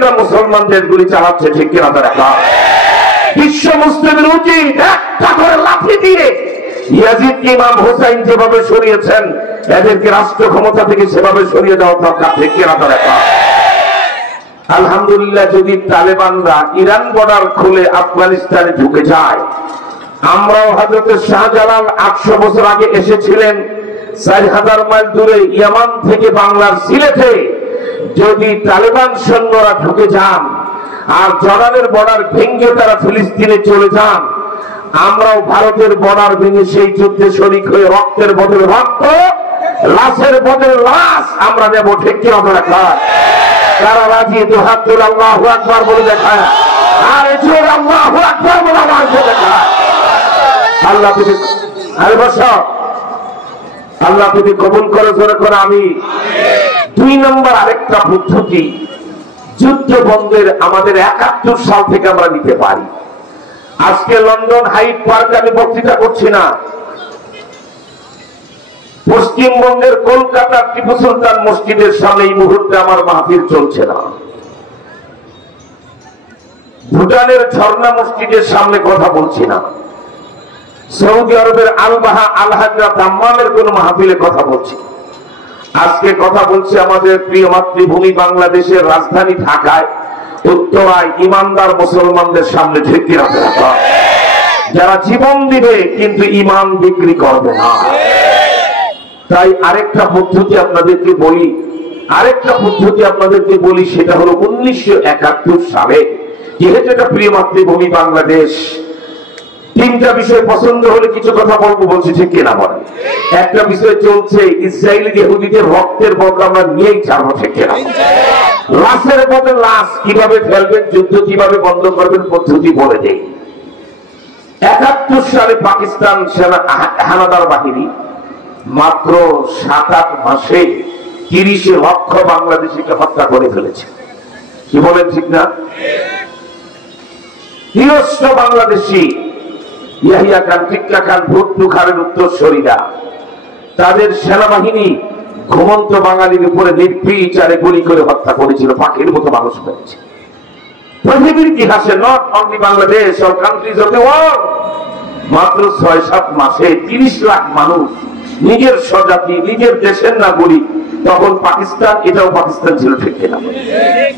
দেখলাম মুসলমান দেশগুলি চালাচ্ছে, ঠিক কিনা তারা? বিশ্ব মুসলিমের উচিত একটা করে লাঠি দিয়ে ইয়াজিদ ইমাম হোসাইন যেভাবে সরিয়েছেন, এদেরকে রাষ্ট্র ক্ষমতা থেকে সেভাবে সরিয়ে দেওয়া দরকার, ঠিক কিনা তারা? আলহামদুলিল্লাহ, যদি তালেবানরা ইরান বর্ডার খুলে আফগানিস্তানে ঢুকে যায়, আমরাও হযরত শাহজালাল 800 বছর আগে এসেছিলেন 4000 মাইল দূরে ইয়ামান থেকে বাংলার সিলেটে, যদি তালেবান সৈন্যরা ঢুকে যান আর জর্ডানের বর্ডার ভেঙে তারা ফিলিস্তিনে চলে যান, আমরাও ভারতের বর্ডার ভেঙে সেই যুদ্ধে শরীক হয়ে রক্তের বদলে রক্ত, লাশের বদলে লাশ আমরা নেব, ঠিক কিনা দেখা? তারা রাজি? তো হাত তুলে আল্লাহু আকবার বলে দেখায়, আর জোর আল্লাহু আকবার বলে আমার দেখায়। আল্লাহ তুমি আরে বসো, আল্লাহ তুমি কবুল করে, জোরে করে আমি। 2 নম্বর আরেকটা পদ্ধতি যুদ্ধ বন্ধের আমাদের 71 সাল থেকে আমরা নিতে পারি। আজকে লন্ডন হাইড পার্কে আমি বক্তৃতা করছি না, পশ্চিমবঙ্গের কলকাতার টিপু সুলতান মসজিদের সামনে এই মুহূর্তে আমার মাহফিল চলছে না, ভুটানের ঝর্ণা মসজিদের সামনে কথা বলছি না, সৌদি আরবের আলবাহা আল হাজরা দাম্মামের কোন মাহফিলে কথা বলছি। আজকে কথা বলছি আমাদের প্রিয় মাতৃভূমি বাংলাদেশের রাজধানী ঢাকায় উত্তরায় ইমানদার মুসলমানদের সামনে, ঠিক কিনা? যারা জীবন দিবে কিন্তু ইমান বিক্রি করবে না। তাই আরেকটা পদ্ধতি আপনাদেরকে বলি, সেটা হলো 1971 সালে, যেহেতু এটা প্রিয় মাতৃভূমি বাংলাদেশ, 3টা বিষয় পছন্দ হলে কিছু কথা বলছি, ঠিক কিনা বলেন? একটা বিষয় চলছে, ইসরায়েলি ইহুদিদের রক্তের বদলা আমরা নিয়েই ছাড়বো, ঠিক কিনা? লাশের বদলে লাশ কিভাবে ফেলবেন, যুদ্ধ কিভাবে বন্ধ করবেন, পদ্ধতি বলে দেই। 71 সালে পাকিস্তান সেনা হানাদার বাহিনী মাত্র 7-8 মাসে 30 লক্ষ বাংলাদেশিকে হত্যা করে ফেলেছে। কি বলেন, ঠিক না? হিরস্ত বাংলাদেশি ইয়াহিয়া খান, টিক্কা খান, ভুট্টু খানের উত্তরসূরিরা, তাদের সেনাবাহিনী ঘুমন্ত বাঙালির উপরে নির্বিচারে গুলি করে হত্যা করেছিল, পাখির মতো মানুষ হয়েছে। পৃথিবীর ইতিহাসে, not only Bangladesh, all countries of the world, মাত্র 6-7 মাসে 30 লাখ মানুষ, নিজের স্বজাতি, নিজের দেশের নাগরিক, তখন পাকিস্তান, এটাও পাকিস্তান ছিল, ঠিক কিনা?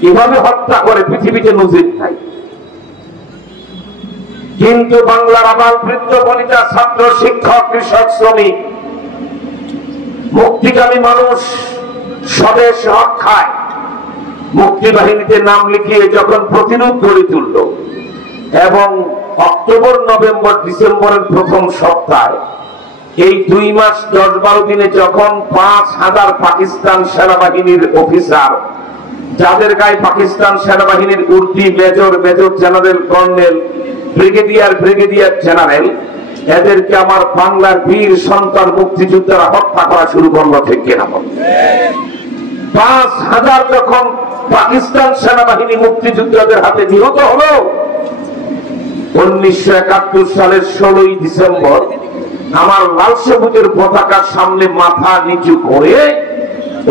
এভাবে হত্যা করে পৃথিবীতে নজির নাই। কিন্তু বাংলার আবাল বৃদ্ধ বনিতা, ছাত্র, শিক্ষক, কৃষক, শ্রমিক, মুক্তিকামী মানুষ স্বদেশ রক্ষায় মুক্তিবাহিনীতে নাম লিখিয়ে যখন প্রতিরোধ গড়ে তুলল, এবং অক্টোবর, নভেম্বর, ডিসেম্বরের প্রথম সপ্তাহে, এই 2 মাস 10-12 দিনে যখন 5000 পাকিস্তান সেনাবাহিনীর অফিসার, যাদের গায়ে পাকিস্তান সেনাবাহিনীর উর্দি, major, major general, colonel, brigadier, brigadier general, এদেরকে আমার বাংলার বীর সন্তান মুক্তিযোদ্ধারা হত্যা করা শুরু করলো, ঠিক কিনা? 5000 যখন পাকিস্তান সেনাবাহিনী মুক্তিযোদ্ধাদের হাতে নিহত হলো, 1971 সালের 16 ডিসেম্বর আমার লাল সবুজের পতাকার সামনে মাথা নিচু করে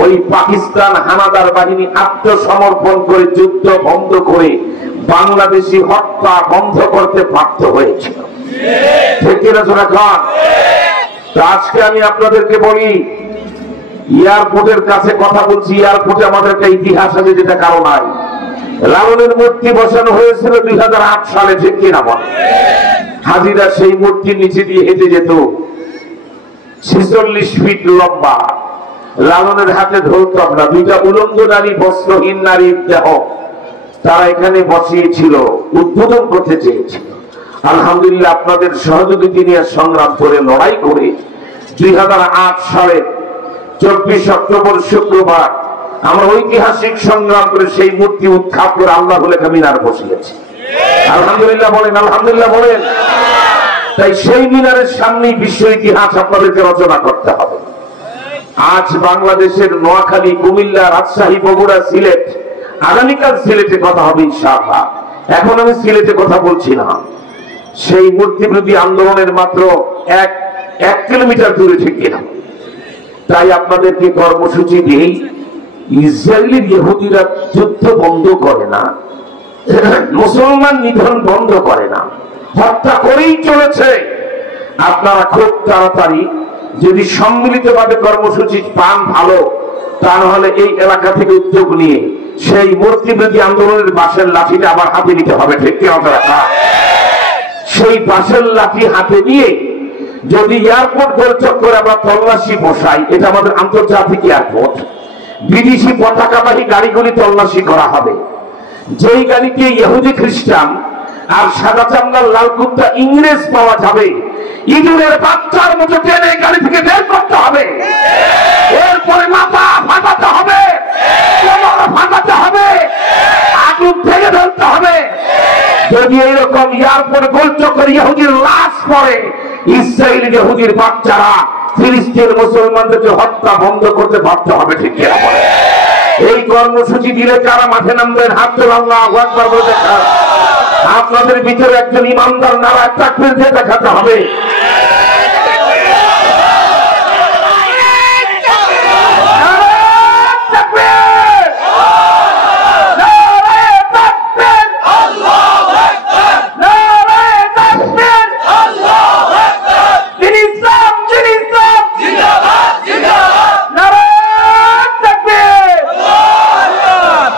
ওই পাকিস্তান হানাদার বাহিনী আত্মসমর্পণ করে যুদ্ধ বন্ধ করে বাংলাদেশি হত্যা বন্ধ করতে বাধ্য হয়েছিল, ঠিক কিনা? আজকে আমি আপনাদেরকে বলি, এয়ারপোর্টের কাছে কথা বলছি, এয়ারপোর্টে আমাদের একটা ইতিহাস আছে যেটা কারো নাই। লালনের মূর্তি বসানো হয়েছিল 2008 সালে, ঠিক কিনা বল? হাজিরা সেই মূর্তির নিচে দিয়ে হেঁটে যেত, 46 ফিট লম্বা, লালনের হাতে ধরতাম না, 2টা উলঙ্গ নারী, বস্ত্রহীন নারীর দেহ তারা এখানে বসিয়েছিল, উদ্বোধন করতে চেয়েছিল। আলহামদুলিল্লাহ, আপনাদের সহযোগিতা নিয়ে সংগ্রাম করে, লড়াই করে 2008 সালের 24 অক্টোবর শুক্রবার আমরা ঐতিহাসিক সংগ্রাম করে সেই মূর্তি উৎখাত করে আল্লাহ বলে মিনার বসিয়েছি। আলহামদুলিল্লাহ বলেন, আলহামদুলিল্লাহ বলেন। তাই সেই মিনারের সামনেই বিশ্ব ইতিহাস আপনাদেরকে রচনা করতে হবে। আজ বাংলাদেশের নোয়াখালী, কুমিল্লা, রাজশাহী, বগুড়া, সিলেট, আগামীকাল সিলেটে কথা হবে ইনশাআল্লাহ। এখন আমি সিলেটে কথা বলছি না, সেই মূর্তি বিরোধী আন্দোলনের মাত্র 1 কিলোমিটার দূরে, ঠিক কিনা? তাই আপনাদেরকে কর্মসূচি দিই, ইসরায়েলের ইহুদিরা যুদ্ধ বন্ধ করে না, মুসলমান নিধন বন্ধ করে না, হত্যা করেই চলেছে। আপনারা খুব তাড়াতাড়ি যদি সম্মিলিতভাবে কর্মসূচি পান ভালো, তা নাহলে এই এলাকা থেকে উদ্যোগ নিয়ে সেই মূর্তি বিরোধী আন্দোলনের বাঁশের লাঠিটা আবার হাতে নিতে হবে। ঠিক কি রাখা, সেই বাঁশের লাঠি হাতে নিয়ে যদি এয়ারপোর্ট গোলচক করে আমরা তল্লাশি বসাই, এটা আমাদের আন্তর্জাতিক এয়ারপোর্ট, বিদেশি পতাকাবাহী গাড়িগুলি তল্লাশি করা হবে। যেই গাড়িতে ইহুদি খ্রিস্টান আর সাদা চামড়ার লাল কুত্তা ইংরেজ পাওয়া যাবে, ইঁদুরের বাচ্চার মতো টেনে গাড়ি থেকে বের করতে হবে। এরপরে মাথা ফাটাতে হবে, কোমর ফাটাতে হবে, আগুন থেকে ধরতে হবে। যদি এইরকম এয়ারপোর্ট গোলচক করে ইহুদির লাশ পড়ে, ইসরায়েলি ইহুদির বাচ্চারা ফিলিস্তিন মুসলমানদেরকে হত্যা বন্ধ করতে বাধ্য হবে। ঠিক কিনা বলে? এই কর্মসূচি দিলে কারা মাঠে নামবেন? হাত তোলা, আল্লাহু আকবার বলে দেখা। আপনাদের ভিতরে একজন ইমানদার নারায়ে তাকবীর দিয়ে দেখাতে হবে।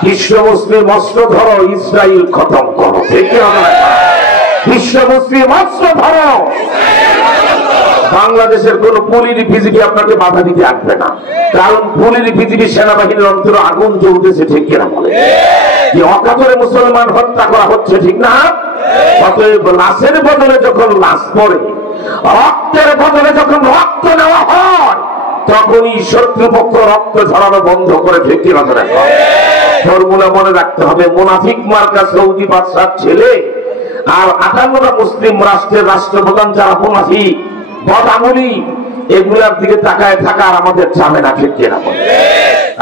বিশ্ব মুসলিম অস্ত্র ধরো, ইসরায়েল খতম করো। বিশ্ব মুসলিম অস্ত্র ধরো। বাংলাদেশের কোন পুলিশ বিজিবি আপনাকে বাধা দিতে আসবে না, কারণ পুলিশ বিজিবি সেনাবাহিনীর অন্তরে আগুন জ্বলতেছে। ঠিক কিনা বলে? যে অকাতরে মুসলমান হত্যা করা হচ্ছে, ঠিক না? অতএব লাশের বদলে যখন লাশ পড়ে, রক্তের বদলে যখন রক্ত নেওয়া হয়, তখনই শত্রুপক্ষ রক্ত ঝরানো বন্ধ করে। ঠিক কিনা? ফর্মুলা মনে রাখতে হবে, মুনাফিক মার্কা সৌদি বাদশার ছেলে আর 58টা মুসলিম রাষ্ট্রের রাষ্ট্রপ্রধান যারা মুনাফিক বদামুলি, এগুলার দিকে তাকায় থাকা আর আমাদের যাবে না। ঠিক কিনা?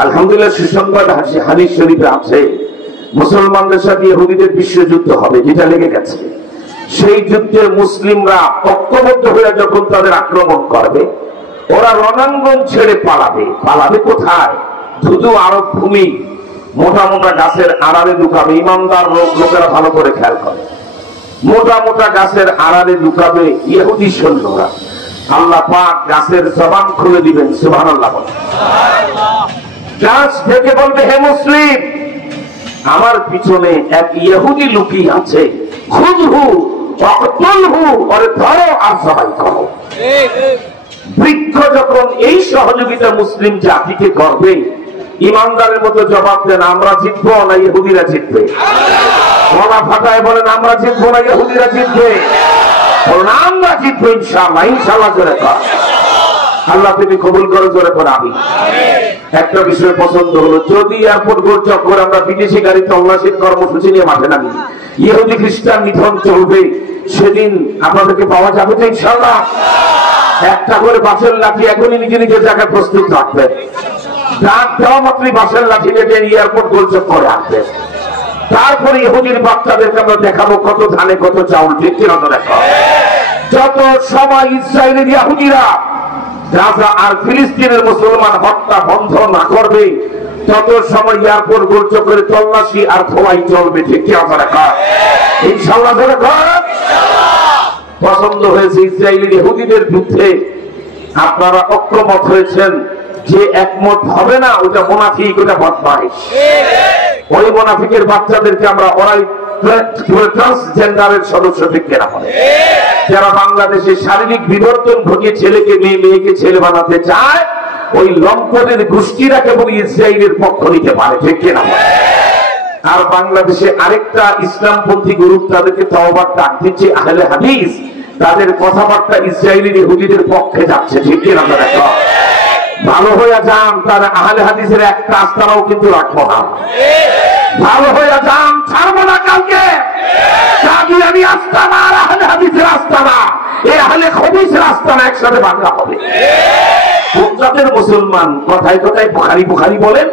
আলহামদুলিল্লাহ, সুসংবাদ হাদিস শরীফে আছে, মুসলমানদের সাথে ইহুদিদের বিশ্বযুদ্ধ হবে, যেটা লেগে গেছে। সেই যুদ্ধে মুসলিমরা ঐক্যবদ্ধ হয়ে যখন তাদের আক্রমণ করবে, ওরা রণাঙ্গন ছেড়ে পালাবে। পালাবে কোথায়? ধুধু আরব ভূমি, মোটা মোটা গাছের আড়ালে লুকাবে। ইমানদার লোকেরা ভালো করে খেয়াল করে, মোটা মোটা গাছের আড়ালে লুকাবে ইহুদি সৈন্যরা। আল্লাহ পাক গাছের জবান খুলে দিবেন। সুবহানাল্লাহ। গাছ থেকে বলবে, হে মুসলিম, আমার পিছনে এক ইহুদি লুকিয়ে আছে, খুদহু ওয়াকতুলহু, ওরে ধরো আর জবাই করো। বৃক্ষ যখন এই সহযোগিতা মুসলিম জাতিকে করবে, ইমানদারের মতো জবাব দেন, আমরা জিতবো না ইহুদিরা জিতবে। গলা ফাটায় বলেন, আমরা জিতবো না ইহুদিরা জিতবে। বলেন, আমরা জিতবো ইনশাআল্লাহ। ইনশাআল্লাহ জোরে কর। আল্লাহ তুমি কবুল করো, জোরে কর আমিন। একটা বিষয় পছন্দ হলো, যদি এয়ারপোর্ট গোলচক করে আমরা বিদেশি গাড়ি তল্লাশির কর্মসূচি নিয়ে মাঠে নামি, ইহুদি খ্রিস্টান নিধন চলবে, সেদিন আপনাদেরকে পাওয়া যাবে তো ইনশাআল্লাহ। একটা করে বাঁশের লাঠি এখনই নিজে নিজের জায়গায় প্রস্তুত রাখবে। ডাক দেওয়া মাত্রই বাঁশের লাঠি নিয়ে এয়ারপোর্ট গোলচক করে আসবে। তারপরে ইহুদির বাচ্চাদেরকে আমরা দেখাবো কত ধানে কত চাউল। ঠিক কিনা? দেখো, যত সময় ইসরায়েলের ইহুদিরা গাজা আর ফিলিস্তিনের মুসলমান হত্যা বন্ধ না করবে, তত সময় এয়ারপোর্ট গোলচক করে তল্লাশি আর খোয়াই চলবে। ঠিক কিনা? দেখো, ইনশাআল্লাহ দেখো। পছন্দ হয়েছে ইসরায়েলের ইহুদিদের বিরুদ্ধে আপনারা ঐক্যমত হয়েছেন, যে একমত হবে না ওটা মুনাফিক, ওটা বদমাইশ। ওই মুনাফিকের বাচ্চাদেরকে আমরা ওরাই ট্রান্সজেন্ডারের সদস্য। ঠিক কিনা? যারা বাংলাদেশে শারীরিক বিবর্তন ঘটিয়ে ছেলেকে মেয়ে, মেয়েকে ছেলে বানাতে চায়, ওই লম্পটের গোষ্ঠীরা কেবল ইসরায়েলের পক্ষ নিতে পারে। ঠিক কিনা? আর বাংলাদেশে আরেকটা ইসলামপন্থী গ্রুপ, তাদেরকে তওবার ডাক দিচ্ছে আহলে হাদিস, তাদের কথাবার্তা ইসরায়েলের ইহুদিদের পক্ষে যাচ্ছে। ঠিক কিনা? ভালো হয়ে যান, তারা আহলে হাদিসের একটা আস্তানাও কিন্তু রাখবো না। ভালো হয়ে যান, ছাড়বো না কাউকে। আমি আস্তানা আর আহলে হাদিসের আস্তানা, এই আহলে খবিসের আস্তানা একসাথে বাংলা হবে। আপনাদের মুসলমান কথায় কথায় বুখারী বুখারী বলেন,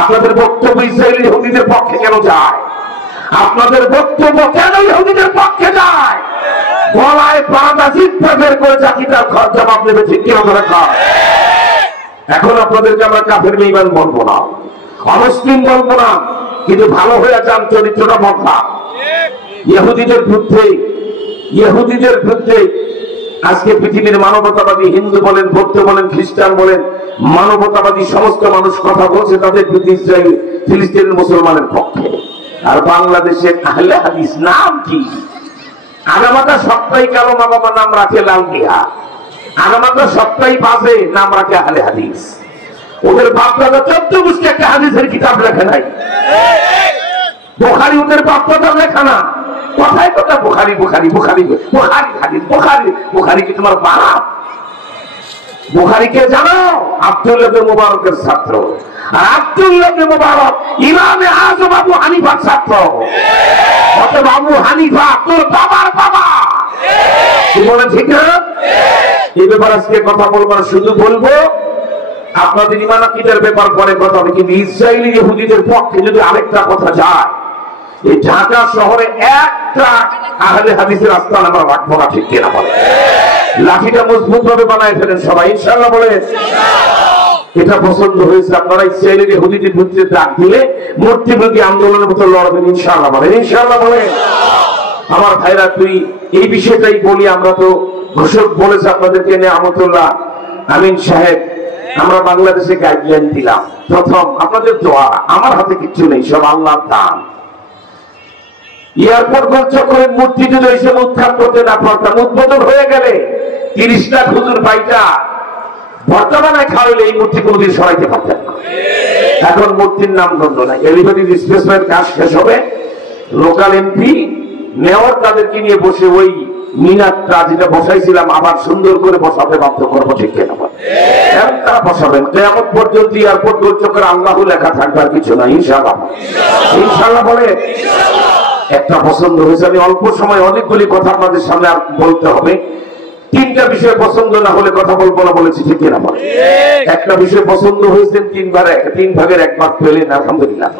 আপনাদের বক্তব্য ইসরায়েলি ইহুদিদের পক্ষে কেন যায়? আপনাদের বক্তব্য কেন ইহুদিদের পক্ষে যায়? গলায় বাঁধা জিহ্বা বের করে জাতিটার জবাব দেবে। ঠিক কিনা? এখন আপনাদেরকে আমরা কাফের বেঈমান বলবো না, অমুসলিম বলবো না, কিন্তু ভালো হয়ে যান, চরিত্রটা বদলা। ইহুদিদের বিরুদ্ধে আজকে পৃথিবীর মানবতাবাদী হিন্দু বলেন, বৌদ্ধ বলেন, খ্রিস্টান বলেন, মানবতাবাদী সমস্ত মানুষ কথা বলছে তাদের বিরুদ্ধে, ইসরায়েল ফিলিস্তিনের মুসলমানের পক্ষে। আর বাংলাদেশের আহলে হাদিস নাম কি? আগামাতা সপ্তাহে কালো মা বাবা নাম রাখে লাল মিয়া, আগামাতা সপ্তাহে বাজে নাম রাখে আহলে হাদিস। ওদের বাপ দাদা 14 গোষ্ঠী একটা হাদিসের কিতাব লেখে নাই। বুখারী ওদের বাপ দাদার লেখা না। কথায় কথা বুখারী বুখারী বুখারী বুখারী হাদিস, বুখারী বুখারী কি তোমার বাপ? বুখারীকে জানো? আব্দুল্লাহ ইবনে মুবারকের ছাত্র। আর আব্দুল্লাহ ইবনে মুবারক ইমামে আযম আবু হানিফার ছাত্র। অতএব আবু হানিফা তোর বাবার বাবা। কি বলে ঠিক না? এই ব্যাপারে আজকে কথা বলবো না, শুধু বলবো আপনাদের ঈমান আকীদার ব্যাপার পরে কথা হবে, কিন্তু ইসরায়েলি ইহুদিদের পক্ষে যদি আরেকটা কথা যায়, এই ঢাকা শহরে একটা আহলে হাদিসের আস্তানা আমরা রাখবো না, ঠিক কিনা বলে? লাঠিটা মজবুত ভাবে বানায় ফেলেন সবাই, ইনশাআল্লাহ বলে। এটা পছন্দ হয়েছে, আপনারা ইসরায়েলের ইহুদিদের বিরুদ্ধে ডাক দিলে মূর্তি বিরোধী আন্দোলনের মতো লড়বেন, ইনশাআল্লাহ বলে, ইনশাআল্লাহ বলে। আমার ভাইরা, তুই এই বিষয়টাই বলি, আমরা তো ঘোষক বলেছে আপনাদেরকে নেয়ামতুল্লাহ আমিন সাহেব, আমরা বাংলাদেশে গাইডলাইন দিলাম। প্রথম আপনাদের দোয়া, আমার হাতে কিচ্ছু নেই, সব আল্লাহর দান। এয়ারপোর্ট গোলচক্করের মূর্তি যদি হিসেবে উদ্ধার করতে না পারতাম, উদ্বোধন হয়ে গেলে 30 লাখ হুজুর পাইটা বর্তমানে খাওয়াইলে এই মূর্তি কোনদিন সরাইতে পারতেন না। এখন মূর্তির নাম গন্ধ নাই। এলিভেটেড স্পেসমেন্ট কাজ শেষ হবে, লোকাল এমপি মেয়র তাদেরকে নিয়ে বসে ওই মিনারটা যেটা বসাইছিলাম আবার সুন্দর করে বসাতে বাধ্য করবো, ঠিক কিনা? এখন তারা বসাবেন কিয়ামত পর্যন্ত এয়ারপোর্ট গোলচক্করে আল্লাহ লেখা থাকবে, আর কিছু না, ইনশাআল্লাহ। ইনশাআল্লাহ বলে। একটা পছন্দ হয়েছে, আমি অল্প সময় অনেকগুলি কথা আপনাদের সামনে আর বলতে হবে। 3টা বিষয় পছন্দ না হলে কথা বলবো না বলেছি, ঠিক কিনা? একটা বিষয় পছন্দ হয়েছে, 3 ভাগের 1 ভাগ পেলেন, আলহামদুলিল্লাহ।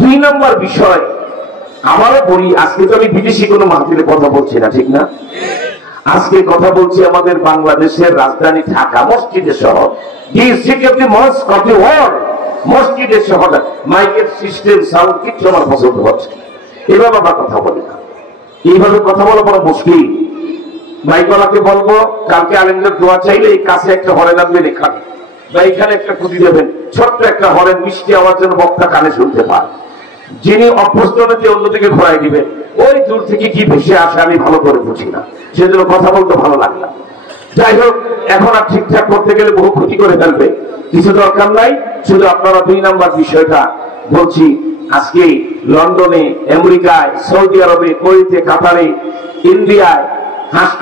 2 নম্বর বিষয় আমারও বলি, আজকে তো আমি বিদেশি কোনো মাহফিলে কথা বলছি না, ঠিক না? আজকে কথা বলছি আমাদের বাংলাদেশের রাজধানী ঢাকা, মসজিদের শহর, the city of the মস্ক of the world, মসজিদের শহর। মাইকের সিস্টেম, সাউন্ড কিছু আমার পছন্দ হচ্ছে। এভাবে আমরা কথা বলি না, এইভাবে কথা বলা বড় মুশকিল। মাইকওয়ালাকে বলবো কালকে আলেমদের দোয়া চাইলে এই কাছে একটা হরেন আপনি লেখান, বা এখানে একটা খুঁটি দেবেন, ছোট্ট একটা হরেন, মিষ্টি আওয়াজ যেন বক্তা কানে শুনতে পায়। যিনি অভ্যস্ত হতে অন্যদিকে ঘোরাই দিবেন, ওই দূর থেকে কি ভেসে আসে আমি ভালো করে বুঝি না, সেজন্য কথা বলতে ভালো লাগে না। যাই হোক, এখন আর ঠিকঠাক করতে গেলে বহু ক্ষতি করে ফেলবে, কিছু দরকার নাই। শুধু আপনারা 2 নম্বর বিষয়টা বলছি, আজকে লন্ডনে, আমেরিকায়, সৌদি আরবে, কুয়েতে, কাতারে, ইন্ডিয়ায়,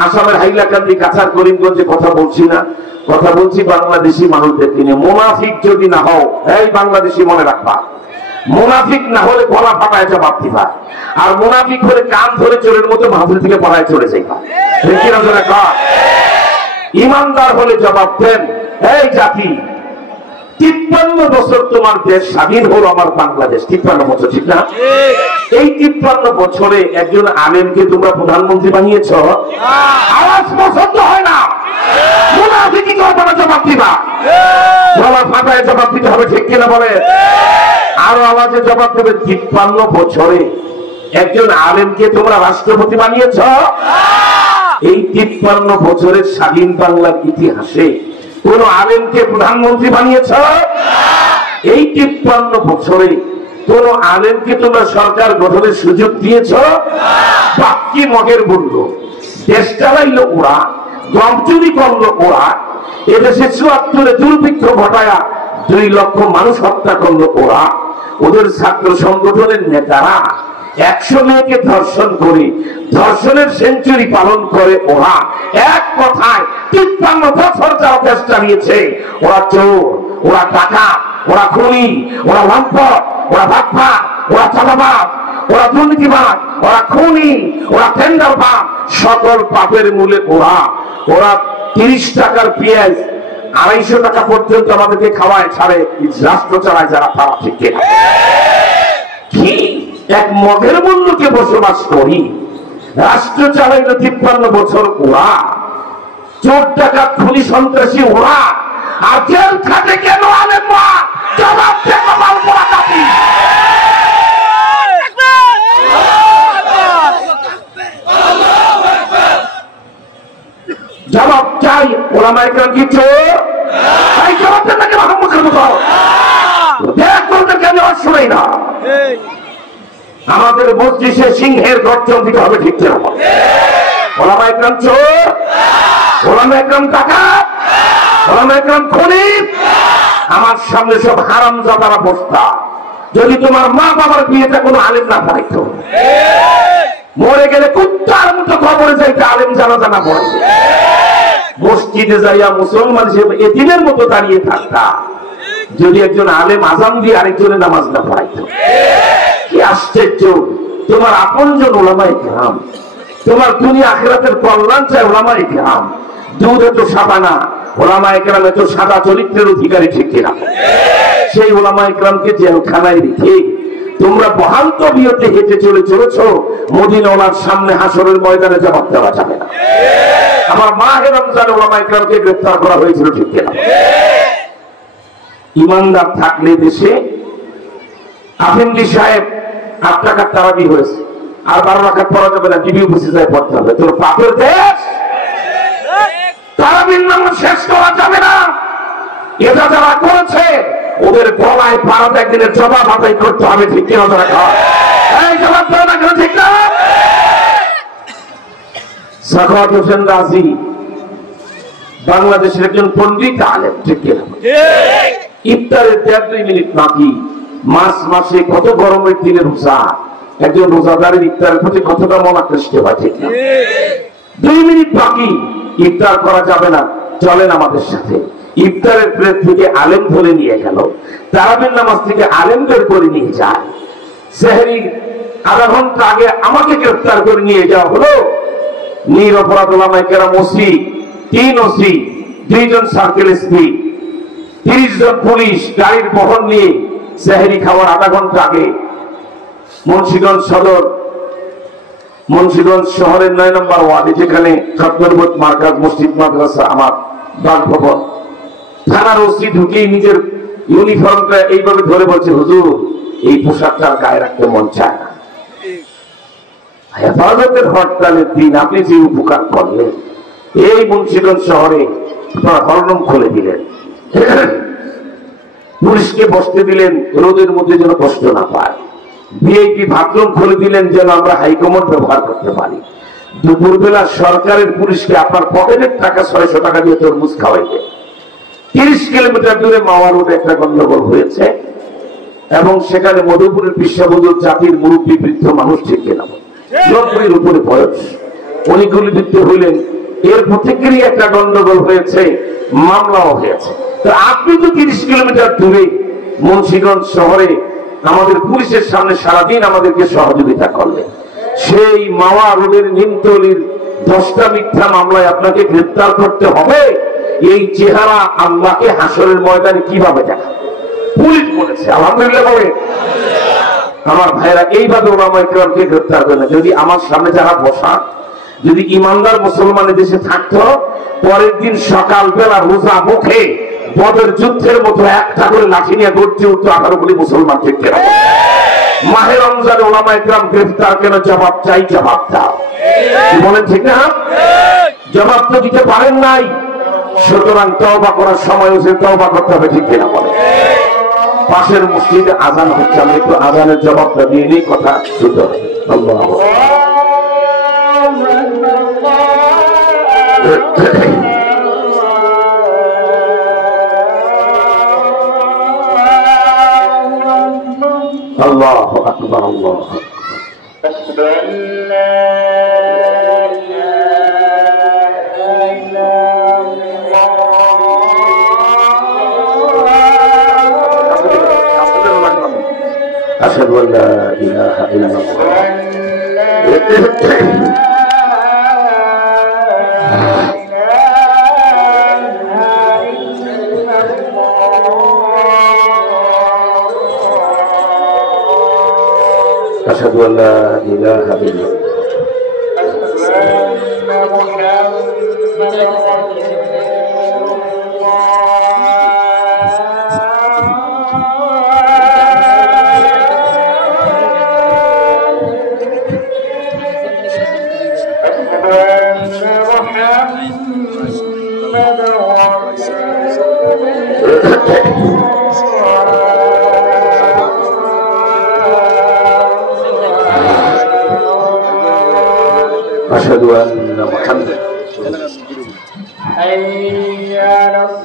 আসামের হাইলাকান্দি, কাছাড়, করিমগঞ্জে কথা বলছি না, কথা বলছি বাংলাদেশি মানুষদেরকে নিয়ে। মুনাফিক যদি না হও, এই বাংলাদেশি মনে রাখবা, মুনাফিক না হলে গলা ফাটায় জবাব দিবা, আর মুনাফিক হলে কান ধরে চোরের মতো মাহফিল থেকে পড়ায় চলে যাইবা। ইমানদার হলে জবাব দেন, এই জাতি 53 বছর তোমার দেশ স্বাধীন হলো, আমার বাংলাদেশ 53 বছর, ঠিক না? এই 53 বছরে একজন আলেমকে তোমরা প্রধানমন্ত্রী বানিয়েছ, আওয়াজ পছন্দ হয় না, মুনাফিকি করবে না, জবাব দিবা, গলা ফাটায় জবাব দিতে হবে, ঠিক কিনা বলে? আরো আওয়াজে জবাব দেবে। 53 বছরে একজন আলেমকে তোমরা রাষ্ট্রপতি বানিয়েছ, এই 53 বছরের স্বাধীন বাংলার ইতিহাসে কোন আলেমকে প্রধানমন্ত্রী বানিয়েছ? এই 53 বছরে কোন আলেমকে তোমরা সরকার গঠনের সুযোগ দিয়েছ? বাকি মগের বলল, দেশ চালাইলো ওরা, গম চুরি করলো ওরা, এদেশে 74-এ দুর্ভিক্ষ ঘটায়া 2 লক্ষ মানুষ হত্যা করলো ওরা, ওদের ছাত্র সংগঠনের নেতারা 100 মেয়েকে ধর্ষণ করে ধর্ষণের সেঞ্চুরি পালন করে ওরা। এক কথায় 53 বছর যারা দেশ চালিয়েছে, ওরা চোর, ওরা ডাকাত, ওরা খুনি, ওরা লম্পট, ওরা বাটপার, ওরা চাঁদাবাজ, ওরা দুর্নীতিবাজ, ওরা খুনি, ওরা টেন্ডারবাজ, সকল পাপের মূলে ওরা। ওরা 30 টাকার পেঁয়াজ 250 টাকা পর্যন্ত আমাদেরকে খাওয়ায়, ছাড়ে রাষ্ট্র চালায় যারা, তারা ঠিক কিনা? কি এক মগের মূল্যকে বসবাস করি, রাষ্ট্র চালাইল 53 বছর ওরা, চোর ডাকাত খুনি সন্ত্রাসী ওরা, আর জেল খাটে কেন আলেমরা? জবাব ওলামায়ে কেরাম কি চোর? এই জবাব দেন নাকি মুখের মতো? দেখ বলতে কেন শুনাই না। আমাদের মজলিসে সিংহের গর্জন দিতে হবে, ঠিক না? ওলামায়ে কেরাম চোর, ওলামায়ে কেরাম ডাকাত, ওলামায়ে কেরাম খুনি। আমার সামনে সব হারামজাদারা বস্তা। যদি তোমার মা বাবার বিয়েতে কোনো আলেম না পড়াইতো, মরে গেলে কুত্তার মতো খবরে যাইতে আলেম জানাজা না পড়ে, মসজিদে যাইয়া মুসলমান হিসেবে এতিমের মতো দাঁড়িয়ে থাকতা, যদি একজন আলেম আজান দিয়ে আরেকজনের নামাজ না পড়াইতো। কি আশ্চর্য! তোমার আপনজন ওলামায়ে কেরাম, তোমার দুনিয়া আখিরাতের কল্যাণ চায় ওলামায়ে কেরাম। দুধ এত সাদা না, ওলামায়ে কেরাম এত সাদা চরিত্রের অধিকারী, ঠিক কিনা? সেই ওলামায়ে কেরামকে জেলখানায় রেখে তোমরা বহাল তবিয়তে হেঁটে চলেছ মদিনাওয়ালার সামনে হাসরের ময়দানে জবাব দেওয়া যাবে না। আমার মাহে রমজানে ওলামায়ে কেরামকে গ্রেফতার করা হয়েছিল, ঠিক কিনা? ইমানদার থাকলে দেশে আফেন্দি সাহেব 8 টাকার তারাবি হয়েছে, আর 12 রাকাত পড়া যাবে না, টিভি অফিসে যায় পড়তে হবে। তোর পাপের দেশ, তারাবির নামাজ শেষ করা যাবে না। এটা যারা করেছে ওদের গলায় 12 একদিনের জবাব আদায় করতে হবে, ঠিক কিনা? এই জবাব দেওয়া না কেন, ঠিক না? সাখাওয়াত হোসেন রাজি বাংলাদেশের একজন পণ্ডিত আলেম, ঠিক কিনা? ইফতারের 1.5-2 মিনিট বাকি। মাসে কত গরমের দিনে রোজা, একজন রোজাদারের ইফতারের প্রতি কতটা মন আকৃষ্ট হয়, ঠিক না? 2 মিনিট বাকি, ইফতার করা যাবে না, চলেন আমাদের সাথে। ইফতারের প্লেট থেকে আলেম ধরে নিয়ে গেল, তারাবির নামাজ থেকে আলেম বের করে নিয়ে যায়। সেহরির আধা ঘন্টা আগে আমাকে গ্রেফতার করে নিয়ে যাওয়া হলো। নিরপরাধ ওলামায়ে কেরাম ওসি, 3 ওসি, 2 জন সার্কেল এসপি, 30 জন পুলিশ গাড়ির বহর নিয়ে সেহরি খাওয়ার আধা ঘন্টা আগে মুন্সিগঞ্জ সদর, মুন্সিগঞ্জ শহরের 9 নম্বর ওয়ার্ডে, যেখানে খতমরবত মার্কাজ মসজিদ মাদ্রাসা আমার বাসভবন, থানার ওসি ঢুকেই নিজের ইউনিফর্মটা এইভাবে ধরে বলছে, হুজুর এই পোশাকটা গায়ে রাখতে মন চায় না। হেফাজতের হরতালের দিন আপনি যে উপকার করলেন, এই মুন্সিগঞ্জ শহরে হরনম খুলে দিলেন, পুলিশকে বসতে দিলেন রোদের মধ্যে যেন কষ্ট না পায়, ভিআইপি বাথরুম খুলে দিলেন যেন আমরা হাইকমান্ড ব্যবহার করতে পারি। দুপুরবেলা সরকারের পুলিশকে আপনার পকেটের টাকা 600 টাকা দিয়ে তরমুজ খাওয়াইবে। 30 কিলোমিটার দূরে মাওয়া রোডে একটা গন্ডগোল হয়েছে, এবং সেখানে মধুপুরের বিশ্ববন্ধু জাতির মুরব্বী বৃদ্ধ মানুষ, ঠিক কিনা? 90-এর উপরে বয়স, উনি গুলিবিদ্ধ হইলেন। এর প্রতিক্রিয়া একটা গন্ডগোল হয়েছে, মামলাও হয়েছে। তো আপনি তো 30 কিলোমিটার দূরে মুন্সিগঞ্জ শহরে আমাদের পুলিশের সামনে সারাদিন আমাদেরকে সহযোগিতা করলেন, সেই মাওয়া রোডের নিমতলির 10টা মিথ্যা মামলায় আপনাকে গ্রেফতার করতে হবে? এই চেহারা আল্লাহকে হাসরের ময়দানে কিভাবে দেখা? পুলিশ বলেছে, আলহামদুলিল্লাহ বলে। আমার ভাইরা, এইভাবে ওলামায়ে কেরামকে গ্রেফতার করে না। যদি আমার সামনে যারা বসা, যদি ইমানদার মুসলমানের দেশে থাকতো, পরের দিন সকালবেলা রোজা মুখে বদর যুদ্ধের মতো একটা করে লাঠি নিয়ে গর্জে উঠতো 18 কোটি মুসলমান, ঠিক কিনা? মাহে রমজানে ওলামায়ে কেরাম গ্রেফতার কেন? জবাব চাই, জবাব দাও। বলেন ঠিক না? জবাব তো দিতে পারেন নাই, সুতরাং তওবা করার সময় হচ্ছে, তওবা করতে হবে, ঠিক কিনা? বলে পাশের মসজিদে আজান হচ্ছে, আমি একটু আজানের জবাবটা দিয়ে নিই, কথা শুনতে হবে। আল্লাহু আকবার, আল্লাহু আকবার। أشهد أن لا إله إلا الله أشهد أن لا إله إلا الله محمد আশহাদু আন্না মুহাম্মাদান হাইয়া আলাস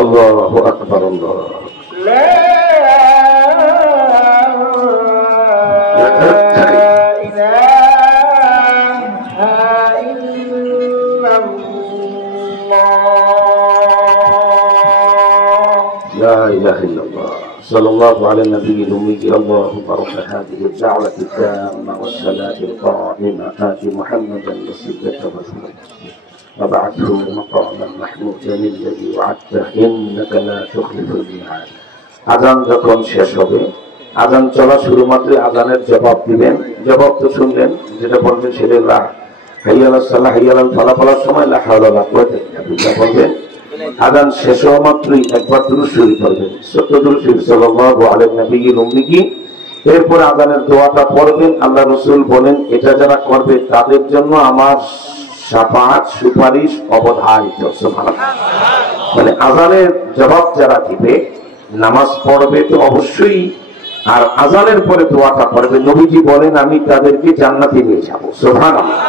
আল্লাহু আকবার আল্লাহ لا إله إلا الله صلى الله على النبي الأمي اللهم رب هذه الدعوة التامة والصلاة القائمة آت محمدا وسيلة رسولا وبعثه مقاما محمودا الذي وعدته إنك لا تخلف الميعاد আযান যখন শেষ হবে আযান চলা শুরু মাত্র আযানের জবাব দিবেন জবাব তো শুনলেন যেটা বলবেন সেটা লা হাইয়া আলাস সালাহ হাইয়া আলাল ফালাহ বলার সময় লা হাওলা ওয়ালা কুওয়াতা ইল্লা বিল্লাহ বলবেন আযান শেষ হওয়া মাত্রই একবার দুরূদ শরীফ পড়বেন সত্য দুরূদ শরীফ সাল্লাল্লাহু আলাইহি নবিয়্যিল উম্মি কি এরপর আযানের দোয়াটা পড়বেন আল্লাহ রাসূল বলেন এটা যারা করবে তাদের জন্য আমার শাফাআত সুপারিশ অবধারিত সুবহানাল্লাহ মানে আযানের জবাব যারা দিবে নামাজ পড়বে তো অবশ্যই আর আযানের পরে দোয়াটা পড়বে নবীজি বলেন আমি তাদেরকে জান্নাতে নিয়ে যাব সুবহানাল্লাহ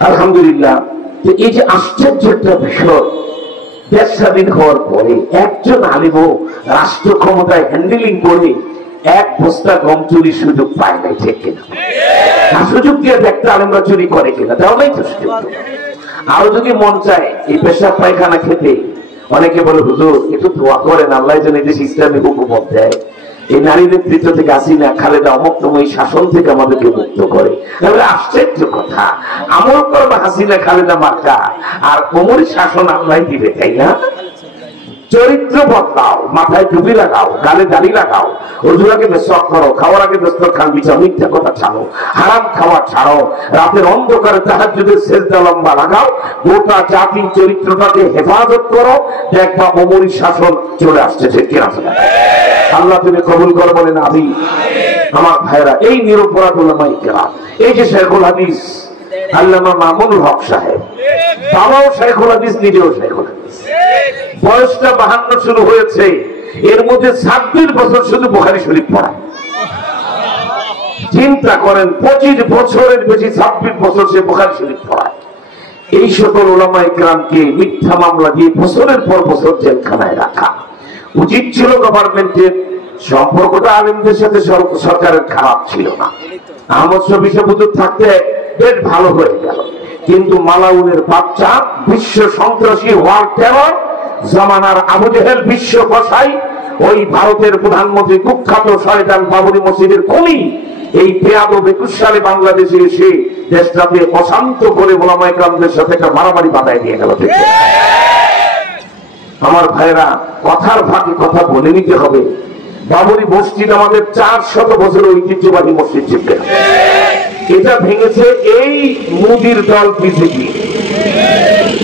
আলহামদুলিল্লাহ তো এই যে আশ্চর্য একটা বিষয় দেশ স্বাধীন হওয়ার পরে একজন আলিমও রাষ্ট্র ক্ষমতায় হ্যান্ডেলিং করে এক বস্তা গম চুরির সুযোগ পায় নাই ঠিক কিনা সুযোগ দিয়ে দেখতে আলেমরা চুরি করে কিনা তাহলেই তো সুযোগ আরো যদি মন চায় এই পেশাব পায়খানা খেতে অনেকে বলে হুজুর একটু দোয়া করেন আল্লাহ যেন এই দেশ ইসলামিক হুকুমত দেয় এই নারী নেতৃত্ব থেকে হাসিনা খালেদা অমুক্তময় শাসন থেকে আমাদেরকে মুক্ত করে তাহলে আশ্চর্য কথা আমল করবে হাসিনা খালেদা মার্কা আর কোমর শাসন আল্লাহ দিবে তাই না চরিত্র বদলাও মাথায় টুপি লাগাও গালে দাড়ি লাগাও ওজুরাকে মেসওয়াক করো খাওয়ার আগে দস্তরখান বিছাও মিথ্যা কথা ছাড়ো হারাম খাওয়া ছাড়ো রাতের অন্ধকারে তাহাজ্জুদের সেজদা লম্বা লাগাও গোটা জাতির চরিত্রটাকে হেফাজত করো দেখবা ওমরি শাসন চলে আসছে ঠিক কিনা আল্লাহ তুমি কবুল করো বলেন আমিন আমার ভাইরা এই নিরপরাধ উলামায়ে কেরাম এই যে শেখুল হাদিস আল্লামা মামুনুল হক সাহেব বাবাও শেখুল হাদিস নিজেও শেখুল হাদিস বয়সটা 52 শুরু হয়েছে এর মধ্যে 26 বছর শুধু বুখারী শরীফ পড়া চিন্তা করেন 25 বছরের বেশি 26 বছর সে বুখারী শরীফ পড়ায় এই সকল উলামায়ে কেরামকে মিথ্যা মামলা দিয়ে বছরের পর বছর জেলখানায় রাখা উচিত ছিল গভর্নমেন্টের সম্পর্কটা আলেমদের সাথে সরকারের খারাপ ছিল না আহমদ শফী হুজুর থাকতে বেশ ভালো হয়ে গেল কিন্তু মালাউনের বাচ্চা বিশ্ব সন্ত্রাসী ওয়ার্ল্ড টেরর জামানার আবু জেহেল বিশ্ব কসাই ওই ভারতের প্রধানমন্ত্রী কুখ্যাত শয়তান বাবরি মসজিদের খুনি এই বেয়াদব 21 সালে বাংলাদেশে এসে দেশটাকে অশান্ত করে ওলামায়ে কেরামদের সাথে একটা মারামারি বাঁধায় দিয়ে গেল আমার ভাইরা কথার ফাঁকে কথা বলে নিতে হবে বাবরি মসজিদ আমাদের 400 বছরের ঐতিহ্যবাহী মসজিদ ছিল এটা ভেঙেছে এই মুদির দল বিজেপি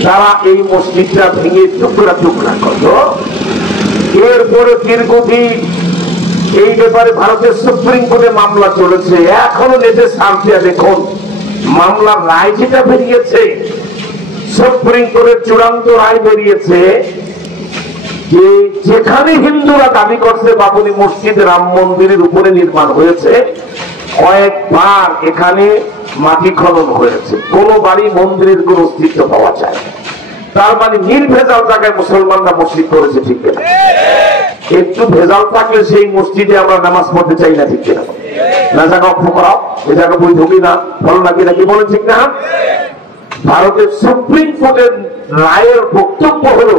তারা এই মসজিদটা ভেঙে টুকরা টুকরা করলো এরপরে দীর্ঘদিন এই ব্যাপারে ভারতের সুপ্রিম কোর্টে মামলা চলেছে এখনো নেটে সার্চ দিয়ে দেখুন মামলার রায় যেটা বেরিয়েছে সুপ্রিম কোর্টের চূড়ান্ত রায় বেরিয়েছে যে যেখানে হিন্দুরা দাবি করছে বাবরি মসজিদ রাম মন্দিরের উপরে নির্মাণ হয়েছে, কয়েকবার এখানে মাটি খনন হয়েছে, কোন বাড়ি মন্দিরের কোন অস্তিত্ব পাওয়া যায়। তার মানে নির্ভেজাল জায়গায় মুসলমানরা মসজিদ করেছে, ঠিক না? একটু ভেজাল থাকলে সেই মসজিদে আমরা নামাজ পড়তে চাই না, ঠিক না? না জায়গা অক্ষ করাও, এ জায়গা বই ঢুকি না, ফল নাকি নাকি বলেন, ঠিক না? ভারতের সুপ্রিম কোর্টের রায়ের বক্তব্য হলো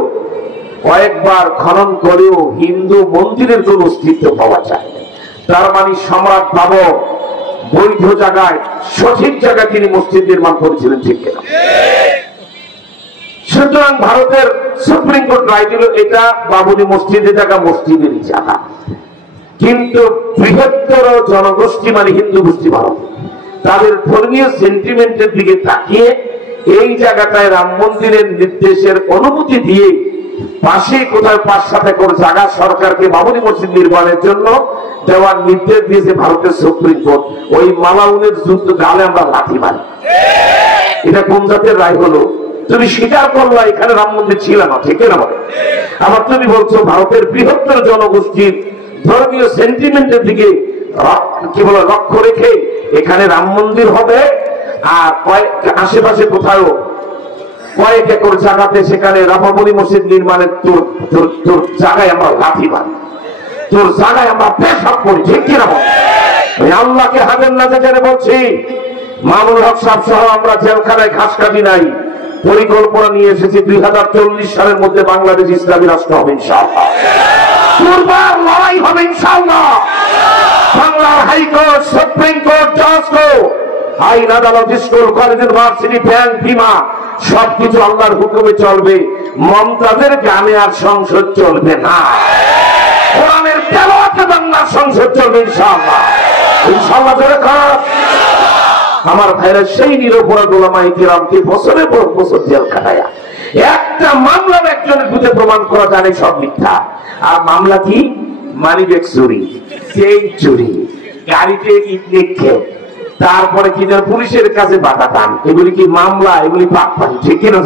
কয়েকবার খনন করেও হিন্দু মন্দিরের কোন অস্তিত্ব পাওয়া যায়। তার মানে সম্রাট বাবর বৈধ জায়গায় সঠিক জায়গায় তিনি মসজিদ নির্মাণ করেছিলেন, ঠিক কিনা? সুতরাং ভারতের সুপ্রিম কোর্ট রায় দিল এটা বাবরি মসজিদের জায়গা, মসজিদেরই জায়গা। কিন্তু বৃহত্তর জনগোষ্ঠী মানে হিন্দু গোষ্ঠী ভারত, তাদের ধর্মীয় সেন্টিমেন্টের দিকে তাকিয়ে এই জায়গাটায় রাম মন্দিরের নির্দেশের অনুমতি দিয়ে পাশে কোথায় 5-7 একর জায়গা সরকারকে বাবরি মসজিদ নির্মাণের জন্য দেওয়ার নির্দেশ দিয়েছে ভারতের সুপ্রিম কোর্ট। ওই মালাউনের যুদ্ধ গালে আমরা লাঠি মারি। এটা কোন জাতের রায় হলো? তুমি স্বীকার করলা এখানে রাম মন্দির ছিল না, ঠিক না? আবার তুমি বলছো ভারতের বৃহত্তর জনগোষ্ঠীর ধর্মীয় সেন্টিমেন্টের দিকে কি বলে লক্ষ্য রেখে এখানে রাম মন্দির হবে, আর আশেপাশে কোথাও কয়েক একর জায়গাতে সেখানে বাবরি মসজিদ নির্মাণের তোর জায়গায় আমরা লাঠি মারি, তোর জায়গায় আমরা পেশাব করি, ঠিক কিনা? আমি আল্লাহকে হাতের নাতে জেনে বলছি, মামুনুল হক সাহেব সহ আমরা জেলখানায় ঘাস কাটি নাই, পরিকল্পনা নিয়ে এসেছি 2040 সালের মধ্যে বাংলাদেশ ইসলামী রাষ্ট্র হবে ইনশাআল্লাহ। দুর্বার লড়াই হবে ইনশাআল্লাহ। বাংলার হাইকোর্ট, সুপ্রিম কোর্ট, জজ কোর্ট, আইন আদালত, স্কুল, কলেজ, ইউনিভার্সিটি, ব্যাংক, বিমা সবকিছু আল্লাহর হুকুমে চলবে। মমতাজের গানে আর সংসদ চলবে না, কোরআনের তেলাওয়াতে বাংলার সংসদ চলবে ইনশাআল্লাহ। ইনশাআল্লাহ জোরে কর। আমার ভাইরা সেই নিরপরাধ ওলামায়ে কিরামকে বছরের পর বছর জেল কাটায়া একটা মামলার একজনের বিরুদ্ধে প্রমাণ করা জানে সব মিথ্যা। আর মামলা কি? মানিব্যাগ চুরি, চেইন চুরি, গাড়িতে ইট নিক্ষেপ, তারপরে কি যেন পুলিশের কাছে বাধা দান, এগুলি কি মামলা? এগুলি পাপ পানি, ঠিক কিনা?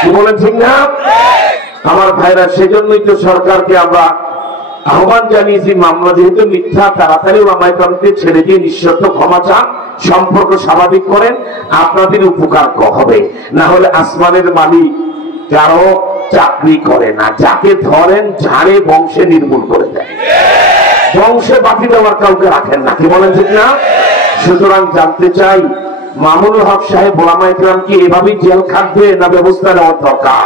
কি বলেন, ঠিক না? আমার ভাইরা সেজন্যই তো সরকারকে আমরা আহ্বান জানিয়েছি, মামলা যেহেতু মিথ্যা, তাড়াতাড়ি ওলামায়ে কেরামকে ছেড়ে দিয়ে নিঃশর্ত ক্ষমা চান, সম্পর্ক স্বাভাবিক করেন, আপনাদের উপকার হবে। না হলে আসমানের মালিক কারো চাকরি করে না, যাকে ধরেন ঝাড়ে বংশে নির্মূল করে দেয়, বংশে বাকি দেওয়ার কাউকে রাখেন না, কি বলেন, ঠিক না? সুতরাং জানতে চাই, মামুনুল হক সাহেব ওলামায়ে কেরাম কি এভাবেই জেল খাটবে, না ব্যবস্থা নেওয়ার দরকার?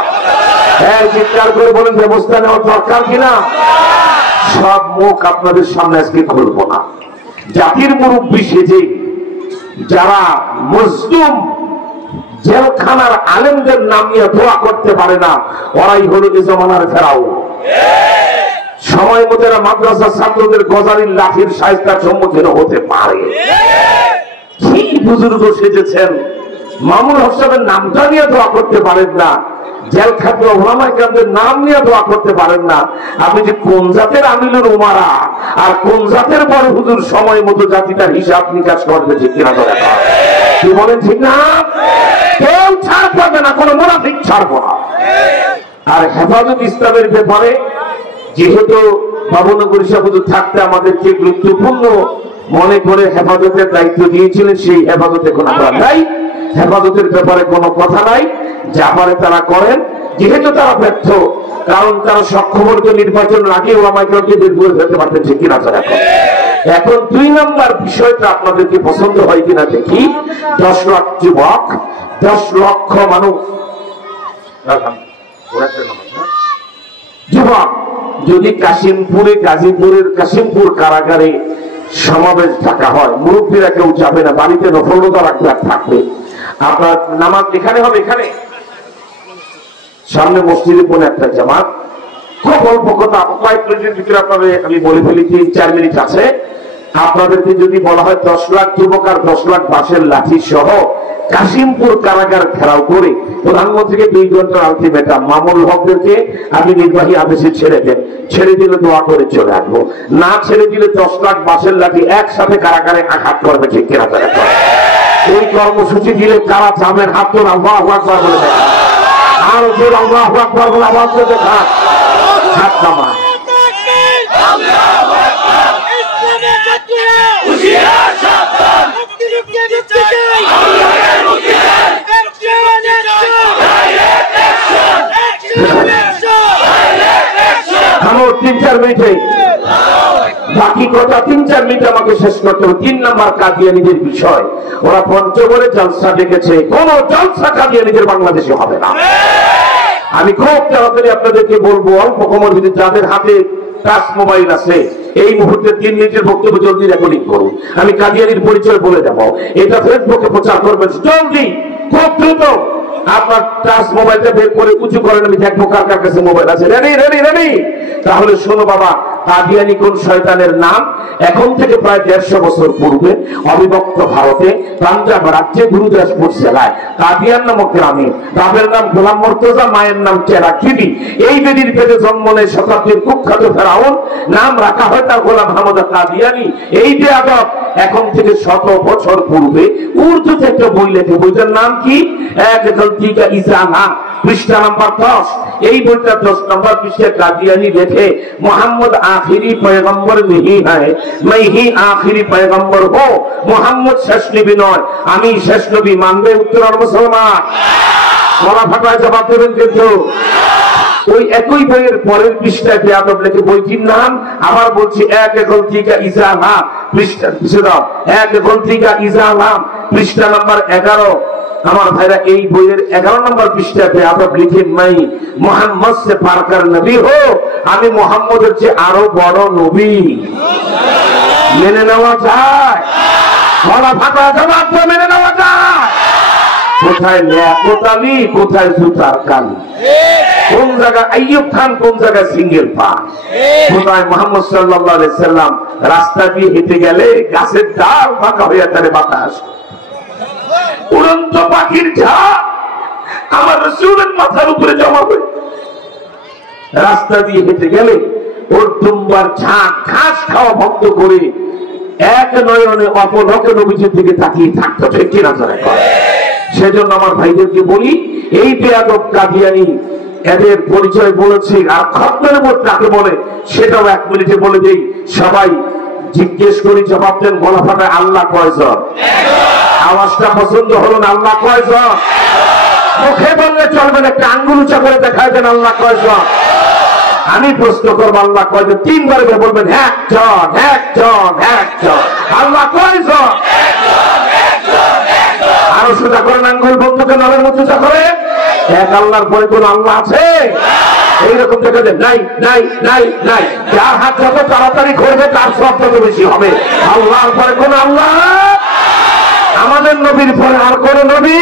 হ্যাঁ, চিৎকার করে বলেন, ব্যবস্থা নেওয়ার দরকার কিনা? সব মুখ আপনাদের সামনে আজকে খুলবো না। জাতির মুরব্বী সেজে যারা মজলুম জেলখানার আলেমদের নাম নিয়ে দোয়া করতে পারে না, ওরাই হলো এ জমানার ফেরাউন। সময় মতো এরা মাদ্রাসার ছাত্রদের গজারির লাঠির শায়েস্তার সম্মুখীন হতে পারে। কি বুজুর্গ সেজেছেন, মামুনুল হক সাহেবের নামটা নিয়ে দোয়া করতে পারেন না, জেল খাটলো ওলামায়ে কেরামদের নাম নিয়ে দোয়া করতে পারেন না। আপনি যে কোন জাতের আমিলুল উমারা আর কোন জাতের বড় হুজুর সময় মতো জাতিটার হিসাব নিকাশ করবে, ঠিক কিনা? কি বলেন, ঠিক না? কেউ ছাড় পাবে না, কোন মুনাফিক ছাড়বো না। আর হেফাজত ইসলামের ব্যাপারে যেহেতু বাবুনগরী হুজুর থাকতে আমাদেরকে গুরুত্বপূর্ণ মনে করে হেফাজতের দায়িত্ব দিয়েছিলেন, সেই হেফাজত এখন আমরা নাই। হেফাজতের ব্যাপারে কোনো কথা নাই, যা পারে তারা করেন, যেহেতু তারা ব্যর্থ, কারণ তারা সক্ষমকে নির্বাচনের আগে ওলামায়ে কেরামকে বের করে ফেলতে পারতেন, ঠিক কিনা? এখন 2 নম্বর বিষয়টা আপনাদেরকে পছন্দ হয় কিনা দেখি। 10 লাখ যুবক, 10 লক্ষ মানুষ যুবক যদি কাশিমপুরে, গাজীপুরের কাশিমপুর কারাগারে সমাবেশ ডাকা হয়, মুরব্বীরা কেউ যাবে না, বাড়িতে নফল রোজা রাখবে আর থাকবে। আপনার নামাজ এখানে হবে, এখানে সামনে মসজিদে কোন একটা জামাত। খুব অল্প কথা, কয়েক মিনিটের ভিতরে আপনাদের আমি বলে ফেলি, 3-4 মিনিট আছে। আপনাদেরকে যদি বলা হয় 10 লাখ যুবক আর 10 লাখ বাঁশের লাঠি সহ কাশিমপুর কারাগার ঘেরাও করে প্রধানমন্ত্রীকে 2 ঘন্টার আলটিমেটাম, মামুনুল হকদেরকে আমি নির্বাহী আদেশে ছেড়ে দেন, ছেড়ে দিলে দোয়া করে চলে আসবো, না ছেড়ে দিলে 10 লাখ বাঁশের লাঠি একসাথে কারাগারে আঘাত করবে, ঠিক কিনা? এই কর্মসূচি দিলে কারা জামের হাত তোলা, আল্লাহু আকবার বলে দেয়, আর জোর আল্লাহু আকবার বলে আওয়াজ করে দেখা। হাত নামা। আমার 3-4 মিনিটে বাকি কথা 3-4 মিনিট আমাকে শেষ করতে হবে। 3 নম্বর কাদিয়ানীদের বিষয়, ওরা পঞ্চগড়ে জলসা ডেকেছে, কোন জলসা কাদিয়ানীদের বাংলাদেশে হবে না। আমি খুব তাড়াতাড়ি আপনাদেরকে বলবো, অল্প সময়ের ভিতরে যাদের হাতে টাচ মোবাইল আছে এই মুহূর্তে 3 মিনিটের বক্তব্য জলদি রেকর্ডিং করুন। আমি কাদিয়ানীর পরিচয় বলে দেবো, এটা ফেসবুকে প্রচার করবেন জলদি, খুব দ্রুত। আপনার টাচ মোবাইলটা বের করে উঁচু করেন, আমি দেখবো কার কার কাছে মোবাইল আছে। Ready ready ready? তাহলে শোনো বাবা, কাদিয়ানী কোন শয়তানের নাম? এখন থেকে প্রায় 150 বছর পূর্বে অবিভক্ত ভারতে পাঞ্জাব রাজ্যে গুরুদাসপুর জেলায় কাদিয়ান নামক গ্রামে, বাপের নাম গোলাম মুর্তজা, মায়ের নাম চেরা খিবি, এই বেদির পেটে জন্ম নেয় শতাব্দীর কুখ্যাত ফেরাউন, নাম রাখা হয় তার গোলাম আহমদ কাদিয়ানী। এই যে আদব এখন থেকে 100 বছর পূর্বে উর্দু থেকে বই লেখে, বইটার নাম কি? এক গলতিকা ইজানা, পৃষ্ঠা নাম্বার 10। এই বইটা 10 নম্বর পৃষ্ঠায় কাদিয়ানী লেখে, মোহাম্মদ आखिरी पैगंबर नहीं है, मैं ही आखिरी पैगंबर हूँ। मोहम्मद শেষ নবী নয়, আমি শেষ নবী। মানবে উত্তর মুসলমান? গলা ফাটায় জবাব দেবেন কিন্তু। ওই একই বইয়ের পরের পৃষ্ঠায় বেয়াদব লেখে, বইটির নাম আবার বলছি, এক গলতিকা ইজালা, পৃষ্ঠা পিছিয়ে দাও, এক গলতিকা ইজালা, পৃষ্ঠা নাম্বার 11। আমার ভাইরা, এই বইয়ের 11 নম্বর পৃষ্ঠায় বেয়াদব লিখে, মাই মোহাম্মদ সে পারকার নবী হো, আমি মোহাম্মদের চেয়ে আরো বড় নবী। মেনে নেওয়া যায়? গলা ফাটা জবাব দিয়ে মেনে নেওয়া যায়? কোথায় কোতালি, কোথায় জুতার কালি? কোন জায়গায় আইয়ুব খান, কোন জায়গায় সিঙ্গেল পা? কোথায় মোহাম্মদ সাল্লাল্লাহু আলাইহি সাল্লাম রাস্তা দিয়ে হেঁটে গেলে গাছের ডাল ফাঁকা হয়ে তারে বাতাস, উড়ন্ত পাখির ঝাঁক আমার রাসূলের মাথার উপরে জমা হয়। রাস্তা দিয়ে হেঁটে গেলে ওর দুম্বার ঝাঁক ঘাস খাওয়া বন্ধ করে এক নয়নে অপলকে নবীজির দিকে তাকিয়ে থাকতো, ঠিক কিনা জানে? সেজন্য আমার ভাইদেরকে বলি, এই বেয়াদব কাদিয়ানী এদের পরিচয় বলেছি, আর খতমের মধ্যে কাকে বলে সেটাও 1 মিনিটে বলে দেই। সবাই জিজ্ঞেস করি, জবাব দেন। গলা ফাটায় আল্লাহ কয়জন? আওয়াজটা পছন্দ হলো না? আল্লাহ কয়জন? মুখে বললে চলবে না, একটা আঙ্গুল উঁচা করে দেখায় দেন আল্লাহ কয়জন। আমি প্রশ্ন করবো, আল্লাহ কয়জন? 3 বার বলবেন, একজন একজন একজন। আল্লাহ কয়জন? আরো সোজা করেন আঙ্গুল, বন্ধুকে নলের মতো উঁচা করে। এক আল্লাহর পরে কোন আল্লাহ আছে? এইরকম দেখা যায় নাই নাই নাই নাই। যার হাত যত তাড়াতাড়ি করবে তার সব তত বেশি হবে। আল্লাহর পরে কোন আল্লাহ? আমাদের নবীর পরে আর কোন নবী?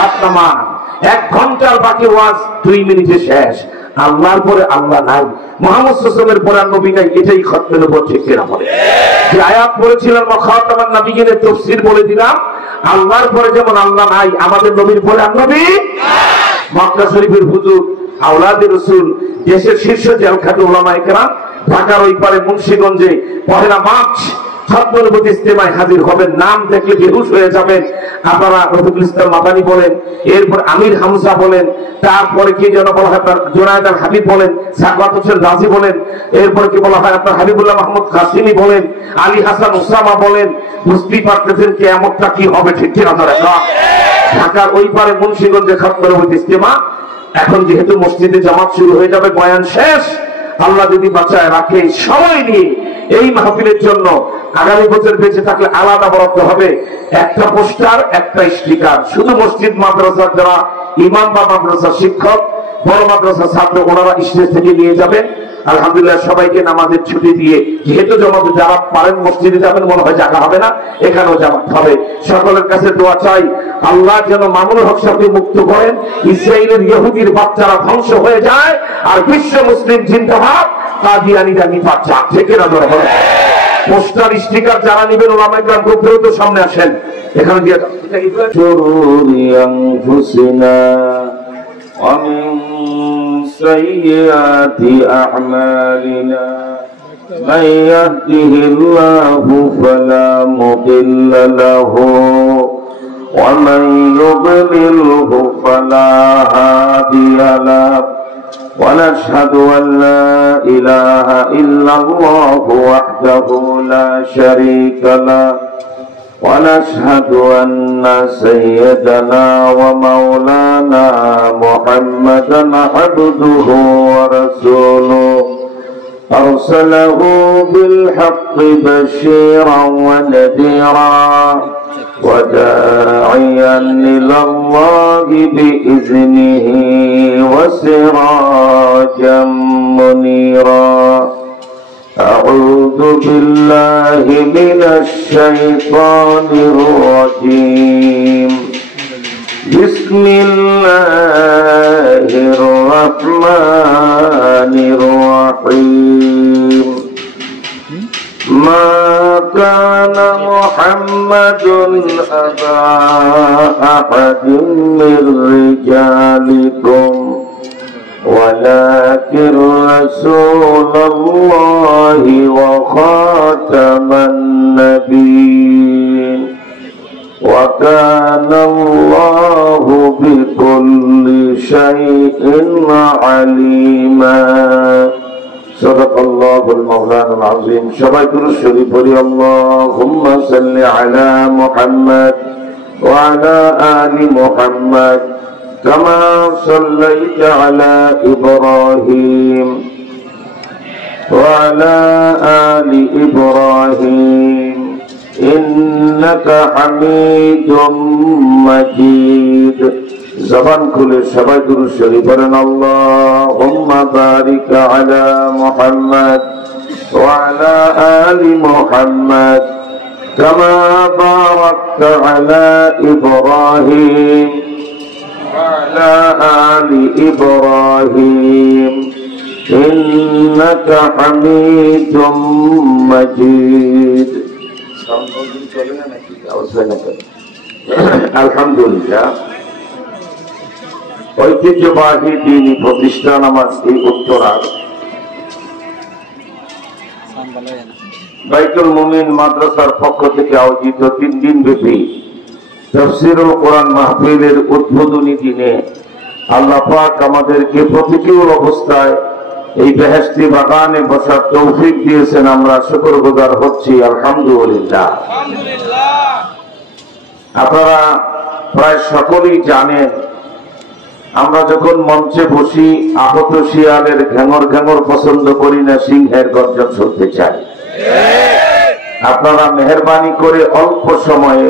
হাত নামান। 1 ঘন্টার বাকি ওয়াজ 2 মিনিটে শেষ। আল্লাহর পরে আল্লাহ নাই, মুহাম্মদ সাল্লাল্লাহু আলাইহি ওয়াসাল্লামের পরে নবী নাই, এটাই খতমের উপর ঠিক কিনা বলে? যে আয়াত পড়েছিলাম খাতামান নবিয়্যিনের তাফসীর বলে দিলাম, আল্লাহর পরে যেমন আল্লাহ নাই, আমাদের নবীর পরে আর নবী নাই। মক্কা শরীফের হুজুর আওলাদে রাসূল, দেশের শীর্ষ জেলখাতে উলামায়ে কেরাম, ঢাকার ওই পারে মুন্সিগঞ্জে 1 মার্চ খতমের প্রতি ইজতেমায় হাজির হবেন। নাম দেখলে বেহুশ হয়ে যাবেন আপনারা। রফিকুল ইসলাম মাদানী বলেন, এরপর আমির হামজা বলেন, তারপরে কি যেন বলা হয় আপনার জুনায়েদ আল হাবিব বলেন, সাকাত হোসেন রাজি বলেন, এরপরে কি বলা হয় আপনার হাবিবুল্লাহ মাহমুদ কাসিমি বলেন, আলী হাসান ওসামা বলেন। বুঝতেই পারতেছেন কিয়ামতটা কি হবে, ঠিক কি না? ঢাকার ওই পারে মুন্সিগঞ্জে খতমের প্রতি ইজতেমা। এখন যেহেতু মসজিদে জামাত শুরু হয়ে যাবে, বয়ান শেষ, আল্লাহ যদি বাঁচায় রাখে, সময় নিয়ে এই মাহফিলের জন্য আগামী বছর বেঁচে থাকলে আলাদা বরাদ্দ হবে। একটা পোস্টার, একটা স্টিকার, শুধু মসজিদ মাদ্রাসার যারা ইমাম বা মাদ্রাসার শিক্ষক, বড় মাদ্রাসার ছাত্র, ওনারা স্টেজ থেকে নিয়ে যাবেন। আলহামদুলিল্লাহ সবাইকে নামাজের ছুটি দিয়ে, যেহেতু জামাতে যারা পারেন মসজিদে যাবেন, মনে হয় জায়গা হবে না, এখানেও জামাত হবে। সকলের কাছে দোয়া চাই, আল্লাহ যেন মামুনুল হক সাহেবকে মুক্ত করেন, ইসরায়েলের ইহুদির বাচ্চারা ধ্বংস হয়ে যায়, আর বিশ্ব মুসলিম জিন্দাবাদ, কাদিয়ানীরা নিপাত যাক, ঠিক না? ধরে বলেন। পোস্টার স্টিকার যারা নেবেন, ওলামায়ে কেরাম খুব দ্রুত সামনে আসেন, এখানে দিয়ে দাও। سيئات أعمالنا من يهده الله فلا مضل له ومن يضلله فلا هادي له ونشهد أن لا إله إلا الله وحده لا شريك له ونشهد أن سيدنا ومولانا محمدا عبده ورسوله أرسله بالحق بشيرا ونذيرا وداعيا إلى الله بإذنه وسراجا منيرا أعوذ بالله من الشيطان الرجيم بسم الله الرحمن الرحيم ما كان محمد أبا أحد من رجالكم ولكن رسول الله وخاتم النبيين وكان الله بكل شيء عليما صدق الله المولانا العظيم شباب الشريف اللهم صل على محمد وعلى آل محمد كما صليت على إبراهيم وعلى آل إبراهيم إنك حميد مجيد زبان كل شباب الشريف اللهم بارك على محمد وعلى آل محمد كما باركت على إبراهيم وعلى آل إبراهيم إنك حميد مجيد الحمد لله ঐতিহ্যবাহী দ্বীনি প্রতিষ্ঠান আমার এই উত্তরার বাইতুল মুমিন মাদ্রাসার পক্ষ থেকে আয়োজিত 3 দিন ব্যাপী তাফসীরুল কোরআন মাহফিলের উদ্বোধনী দিনে আল্লাহ পাক আমাদেরকে প্রতিকূল অবস্থায় এই বেহেশতি বাগানে বসার তৌফিক দিয়েছেন। আমরা শুকরগুজার হচ্ছি আলহামদুলিল্লাহ। আপনারা প্রায় সকলেই জানেন আমরা যখন মঞ্চে বসি আহত শিয়ালের ঘ্যাঙর ঘ্যাঙর পছন্দ করি না, সিংহের গর্জন শুনতে চাই। আপনারা মেহেরবানি করে অল্প সময়ে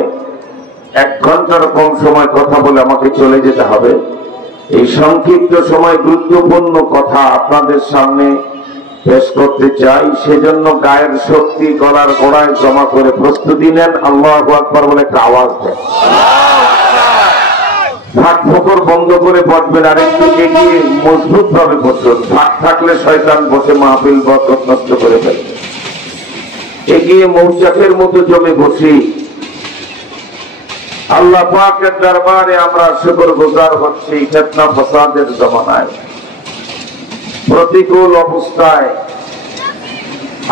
1 ঘন্টার কম সময় কথা বলে আমাকে চলে যেতে হবে। এই সংক্ষিপ্ত সময় গুরুত্বপূর্ণ কথা আপনাদের সামনে পেশ করতে চাই, সেজন্য গায়ের শক্তি গলার গোড়ায় জমা করে প্রস্তুতি নেন। আল্লাহু আকবার বলে একটা আওয়াজ দেন। ভাগ ফকর বন্ধ করে বসবেন, আর একটু এগিয়ে মজবুত ভাবে বসুন। ভাগ থাকলে শয়তান বসে মাহফিল বরকত নষ্ট করে ফেলে। এগিয়ে মৌচাকের মতো জমে বসি। আল্লাহ পাকের দরবারে আমরা শুকরগুজার হচ্ছি ফিতনা ফাসাদের জমানায়, প্রতিকূল অবস্থায়।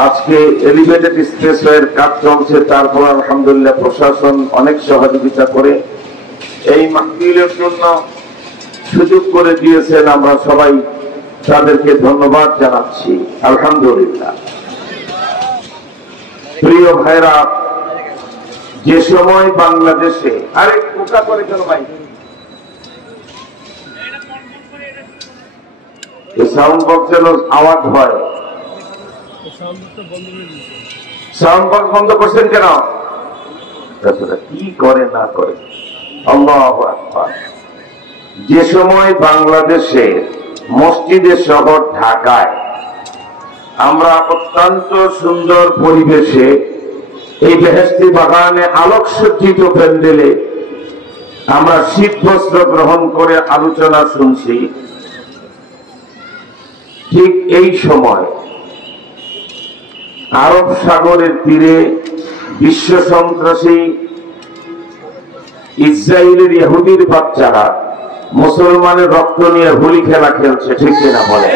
আজকে এলিভেটেড স্পেসওয়ের কাজ চলছে, তারপর আলহামদুলিল্লাহ প্রশাসন অনেক সহযোগিতা করে এই মাহফিলের জন্য সুযোগ করে দিয়েছেন। আমরা সবাই তাদেরকে ধন্যবাদ জানাচ্ছি আলহামদুলিল্লাহ। প্রিয় ভাইরা, যে সময় বাংলাদেশে আরে পোকা করে কেন ভাই, সাউন্ড বক্সের আওয়াজ হয়, সাউন্ড বক্স বন্ধ করছেন কেন? কি করে না করে। আল্লাহু আকবার। যে সময় বাংলাদেশে মসজিদের শহর ঢাকায় আমরা অত্যন্ত সুন্দর পরিবেশে এই বেহেশতি বাগানে আলোকসজ্জিত প্যান্ডেলে আমরা শীত বস্ত্র গ্রহণ করে আলোচনা শুনছি, ঠিক এই সময় আরব সাগরের তীরে বিশ্ব সন্ত্রাসী ইসরায়েলের ইহুদির বাচ্চারা মুসলমানের রক্ত নিয়ে হোলি খেলা খেলছে, ঠিক কিনা বলে?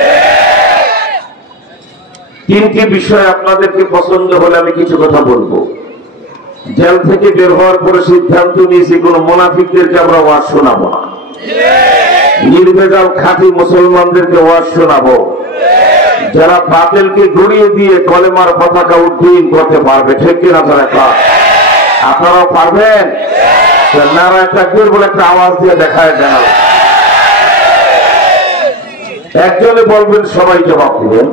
3টি বিষয় আপনাদেরকে পছন্দ হলে আমি কিছু কথা বলবো। জেল থেকে বের হওয়ার পরে সিদ্ধান্ত নিয়েছি কোন মুনাফিকদেরকে আমরা ওয়াজ শোনাবো না। নির্ভেজাল খাঁটি মুসলমানদেরকে ওয়াজ শোনাবো, যারা বাতিলকে গড়িয়ে দিয়ে কলেমার পতাকা উড্ডীন করতে পারবে। ঠিক কিনা ধরে আপনারাও পারবেন? নারায়ে তাকবীর বলে একটা আওয়াজ দিয়ে দেখায় দেন। একজনে বলবেন, সবাই জবাব দিবেন।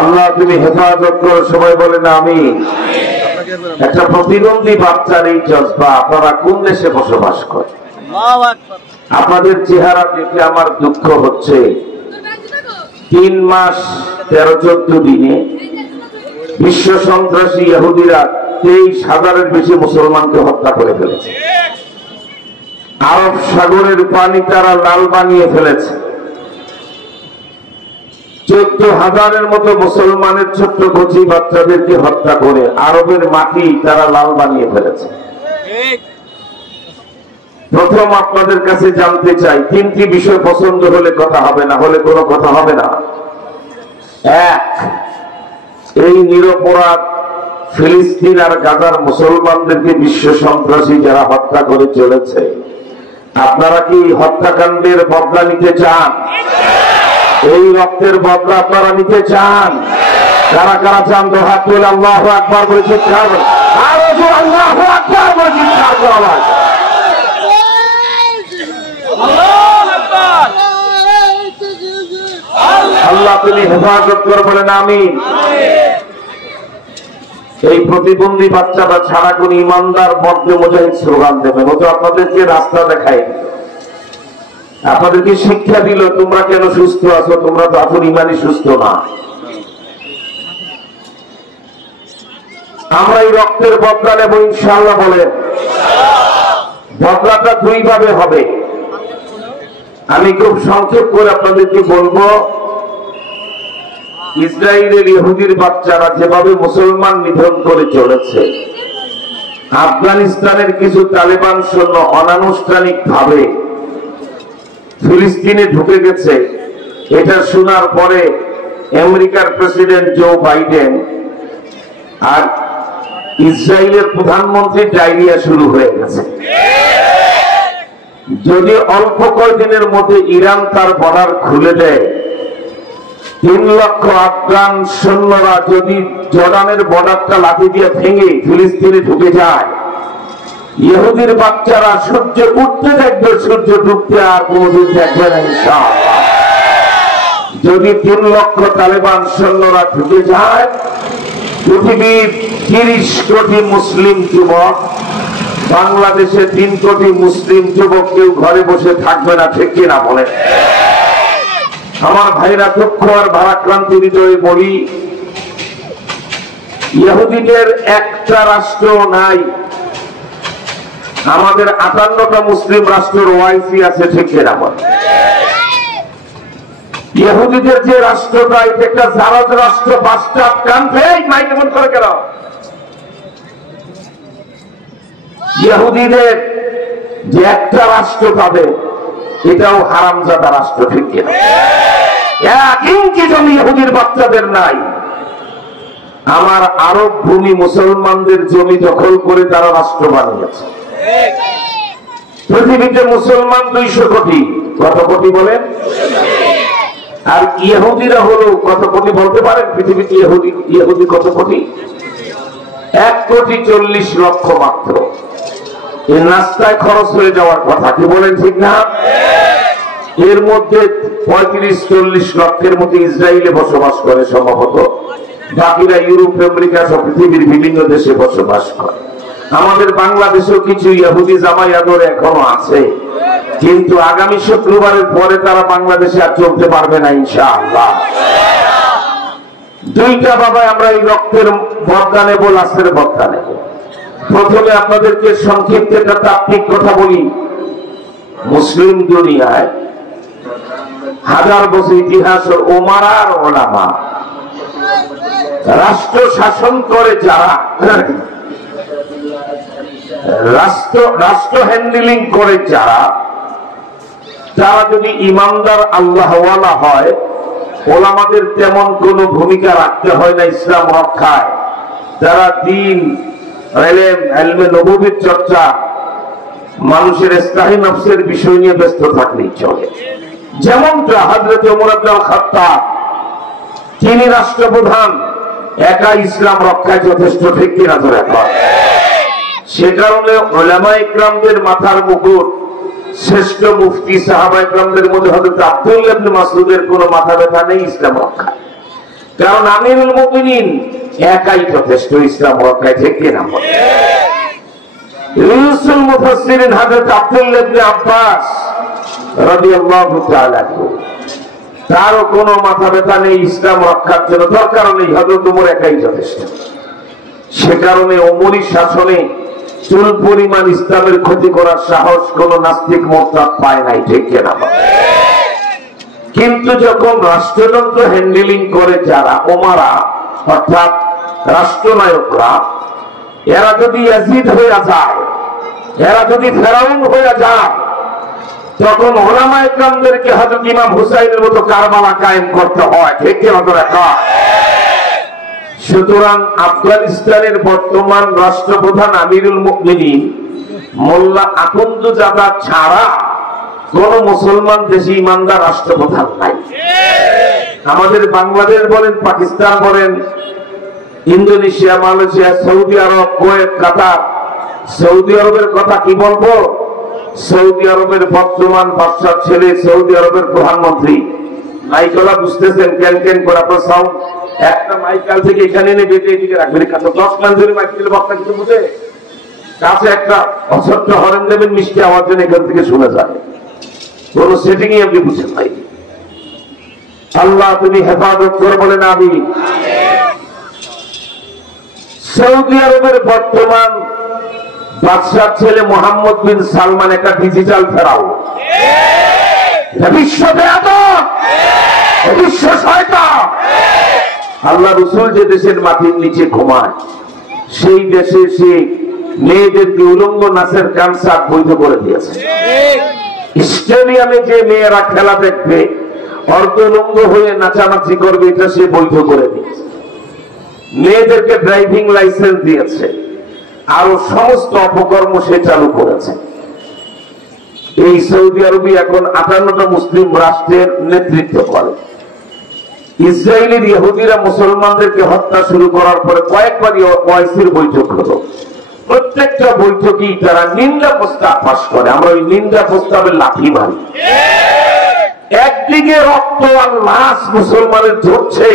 আল্লাহ তুমি হেফাজত করো, সবাই বলেন আমিন। একটা প্রতিবন্ধী বাচ্চার এই জজবা, আপনারা কোন দেশে বসবাস করেন? আপনাদের চেহারা দেখে আমার দুঃখ হচ্ছে। 3 মাস 13-14 দিনে বিশ্ব সন্ত্রাসী ইহুদিরা 23,000-এর বেশি মুসলমানকে হত্যা করে ফেলেছে। আরব সাগরের পানি তারা লাল বানিয়ে ফেলেছে। 14,000-এর মতো মুসলমানের ছোট্ট কচি বাচ্চাদেরকে হত্যা করে আরবের মাটি তারা লাল বানিয়ে ফেলেছে। প্রথম আপনাদের কাছে জানতে চাই, 3টি বিষয় পছন্দ হলে কথা হবে, না হলে কোনো কথা হবে না। 1, এই নিরপরাধ ফিলিস্তিন আর গাজার মুসলমানদেরকে বিশ্ব সন্ত্রাসী যারা হত্যা করে চলেছে, আপনারা কি হত্যাকাণ্ডের বদলা নিতে চান? এই রক্তের বদলা আপনারা নিতে চান? কারা কারা চান? তো হাত তুলে আল্লাহু আকবার বলে চিৎকার করুন। আরো জোরে আল্লাহু আকবার বলে চিৎকার করুন। আল্লাহ তুমি হেফাজত করে বলেন আমিন। এই প্রতিবন্ধী বাচ্চাটা ছাড়া কোন ইমানদার বদলে মুজাহিদ স্লোগান দেবেন। ও তো আপনাদেরকে রাস্তা দেখায়, আপনাদেরকে শিক্ষা দিল তোমরা কেন সুস্থ আছো, তোমরা তো এখন ইমানই সুস্থ না। আমরা এই রক্তের বদলা নেব ইনশাআল্লাহ। বলেন বদলাটা 2 ভাবে হবে। আমি খুব সংক্ষেপ করে আপনাদেরকে বলবো, ইসরায়েলের ইহুদির বাচ্চারা যেভাবে মুসলমান নিধন করে চলেছে, আফগানিস্তানের কিছু তালেবান সৈন্য অনানুষ্ঠানিক ভাবে ফিলিস্তিনে ঢুকে গেছে, এটা শোনার পরে আমেরিকার প্রেসিডেন্ট জো বাইডেন আর ইসরায়েলের প্রধানমন্ত্রী ডায়রিয়া শুরু হয়ে গেছে। যদি অল্প কয়েকদিনের মধ্যে ইরান তার বর্ডার খুলে দেয়, 3 লক্ষ আফগান সৈন্যরা যদি জর্ডানের বর্ডারটা লাঠি দিয়ে ভেঙে ফিলিস্তিনে ঢুকে যায়, ইহুদির বাচ্চারা সূর্য উঠতে দেখবে, সূর্য ডুবতে আর কোনদিন দেখবে না ইনশাআল্লাহ। যদি 3 লক্ষ তালেবান সৈন্যরা ঢুকে যায়, পৃথিবীর 30 কোটি মুসলিম যুবক, বাংলাদেশে 3 কোটি মুসলিম যুবক কেউ ঘরে বসে থাকবে না। ঠিক কিনা বলে? আমার ভাইরা দুঃখ আর ভারাক্রান্তি হৃদয়ে বলি, ইহুদিদের একটা রাষ্ট্র নাই। আমাদের 58টা মুসলিম রাষ্ট্রের ওয়াইসি আছে। ঠিক কিনা বলে? ইহুদিদের যে রাষ্ট্রটা, এটা একটা জারাজ রাষ্ট্র, 5টা কান্ট্রি। মাইক্রোফোন করে কেন? ইহুদিদের যে একটা রাষ্ট্র পাবে, এটাও হারামজাদা রাষ্ট্র। ঠিক কিনা? 1 ইঞ্চি জমি ইহুদির বাচ্চাদের নাই। আমার আরব ভূমি মুসলমানদের জমি দখল করে তারা রাষ্ট্র বানিয়েছে। পৃথিবীতে মুসলমান 200 কোটি। কত কোটি বলেন? আর ইহুদিরা হলো কত কোটি বলতে পারেন? পৃথিবীতে ইহুদি কত কোটি? 1,40,00,000 মাত্র। এই রাস্তায় খরচ হয়ে যাওয়ার কথা, কি বলেন ঠিক না? এর মধ্যে 35-40 লক্ষের মধ্যে ইসরায়েলে বসবাস করে সম্ভবত, বাকিরা ইউরোপ, আমেরিকা সব পৃথিবীর বিভিন্ন দেশে বসবাস করে। আমাদের বাংলাদেশেও কিছু ইহুদি জামায়াত এখনো আছে, কিন্তু আগামী শুক্রবারের পরে তারা বাংলাদেশে আর চলতে পারবে না ইনশাআল্লাহ। 2টা বাবা আমরা এই রক্তের বদলা নেব, লাশের বদলা নেব। প্রথমে আপনাদেরকে সংক্ষিপ্ত একটা তাত্ত্বিক কথা বলি। মুসলিম দুনিয়ায় 1000 বছর ইতিহাস, ওমারা আর ওলামা, রাষ্ট্র শাসন করে যারা, রাষ্ট্র হ্যান্ডেলিং করে যারা, তারা যদি ইমানদার আল্লাহওয়ালা হয়, ওলামাদের তেমন কোনো ভূমিকা রাখতে হয় না ইসলাম রক্ষায়। যারা দিন ইলমে নবুয়্যির চর্চা মানুষের ইসলাহি নফসের বিষয় নিয়ে ব্যস্ত থাকলেই চলে। যেমনটা হযরত ওমর ইবনে খাত্তাব, তিনি রাষ্ট্রপ্রধান, একা ইসলাম রক্ষায় যথেষ্ট, ঠিক কিনা ধরে কয়? সে কারণে উলামায়ে ইকরামদের মাথার মুকুট, শ্রেষ্ঠ মুফতি সাহাবায়ে ইকরামদের মধ্যে হযরত আব্দুল্লাহ ইবনে মাসউদের কোনো মাথা ব্যথা নেই ইসলাম রক্ষায়, কারণ আমিরুল মুমিনিন একাই যথেষ্ট ইসলাম রক্ষায়, ঠিক কিনা? রাসূল মুফাসসিরিন হযরত আব্দুল্লাহ ইবনে আব্বাস রাদিয়াল্লাহু তাআলা আনহু, তারও কোনো মাথা ব্যথা নেই ইসলাম রক্ষার জন্য, দরকার নেই, হযরত ওমর একাই যথেষ্ট। সে কারণে ওমরি শাসনে চুল পরিমাণ ইসলামের ক্ষতি করার সাহস কোন নাস্তিক মোরতাদ পায় নাই, ঠিক কিনা? কিন্তু যখন রাষ্ট্রযন্ত্র হ্যান্ডেলিং করে যারা ওমারা অর্থাৎ রাষ্ট্রনায়করা, এরা যদি ইয়াজিদ হয়ে যায়, এরা যদি ফেরাউন হয়ে যায়, তখন উলামায়ে ইকরামদেরকে হযরত ইমাম হুসাইনের মতো কারবালা কায়েম করতে হয়, ঠিক কিনা? সুতরাং আফগানিস্তানের বর্তমান রাষ্ট্রপ্রধান আমিরুল মুমিনিন মোল্লা আখুন্দজাদা ছাড়া কোন মুসলমান দেশে ইমানদার রাষ্ট্রপ্রধান নাই। আমাদের বাংলাদেশ বলেন, পাকিস্তান বলেন, ইন্দোনেশিয়া, মালয়েশিয়া, সৌদি আরব, কুয়েত, কাতার, সৌদি আরবের কথা কি বলবো? সৌদি আরবের বর্তমান বাদশার ছেলে সৌদি আরবের প্রধানমন্ত্রী। মাইকলা বুঝতেছেন? ক্যান ক্যান করে আপনার সাউন্ড একটা মাইকাল থেকে এখানে এনে বেঁধে এদিকে রাখবেন, কাছে 10 মাইল ধরে মাইক দিলে বক্তা কিছু বুঝে, কাছে একটা অসত্য হরেন দেবেন, মিষ্টি আওয়াজ যেন এখান থেকে শোনা যায়, কোন সেটিং আপনি বুঝে পাই। আল্লাহ তুমি হেফাজত করে বলেন আমিন। সৌদি আরবের বর্তমান বাদশার ছেলে মোহাম্মদ বিন সালমান একটা ডিজিটাল ফেরাও, বিশ্ব বেয়াদব, বিশ্ব শয়তান। আল্লাহ রাসূল যে দেশের মাটির নিচে ঘুমায়, সেই দেশে সে মেয়েদেরকে উলঙ্গ নাচের কনসার্ট বৈধ করে দিয়েছে। স্টেডিয়ামে যে মেয়েরা খেলা দেখবে, অর্ধলঙ্গ হয়ে নাচানাচি করবে, এটা সে বৈধ করে দিয়েছে। মেয়েদেরকে ড্রাইভিং লাইসেন্স দিয়েছে, আরো সমস্ত অপকর্ম সে চালু করেছে। এই সৌদি আরবি এখন 58টা মুসলিম রাষ্ট্রের নেতৃত্ব করে। ইসরায়েলের ইহুদিরা মুসলমানদেরকে হত্যা শুরু করার পরে কয়েকবারই ওআইসির বৈঠক হলো, প্রত্যেকটা বৈঠকেই তারা নিন্দা প্রস্তাব পাশ করে। আমরা ওই নিন্দা প্রস্তাবের লাঠি মারি। একদিকে রক্ত আর লাশ মুসলমানের ঝরছে,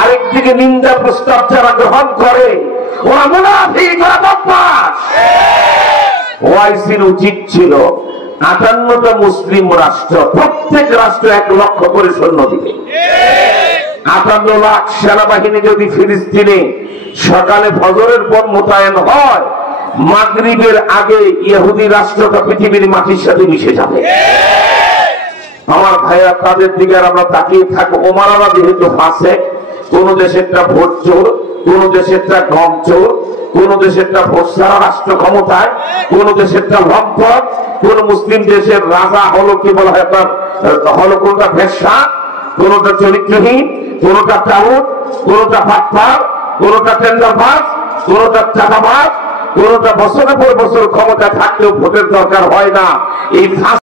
আরেকদিকে নিন্দা প্রস্তাব যারা গ্রহণ করে ওরা মুনাফিক, ওরা বদমাশ। ওআইসির উচিত ছিল 58টা মুসলিম রাষ্ট্র, প্রত্যেক রাষ্ট্র 1 লক্ষ করে সৈন্য দিবে। 58 লাখ সেনাবাহিনী যদি ফিলিস্তিনে সকালে ফজরের পর মোতায়েন হয়, মাগরিবের আগে ইহুদি রাষ্ট্রটা পৃথিবীর মাটির সাথে মিশে যাবে। আমার ভাইয়া, তাদের দিকে আমরা তাকিয়ে থাকবো। ওমারারা যেহেতু ফাঁসে, কোন দেশেরটা ভোট চোর, কোন দেশেরটা গম চোর, কোন দেশেরটা ভোট ছাড়া রাষ্ট্র ক্ষমতায়, কোন দেশেরটা লম্পট, কোন মুসলিম দেশের রাজা হলো কি বলা হয় তার হলো কোনটা ভেসা, কোনটা চরিত্রহীন, কোনটা টাউট, কোনটা ফাটফার, কোনটা টেন্ডারবাজ, কোনটা চাঁদাবাজ, কোনটা বছরের পর বছর ক্ষমতা থাকলেও ভোটের দরকার হয় না। এই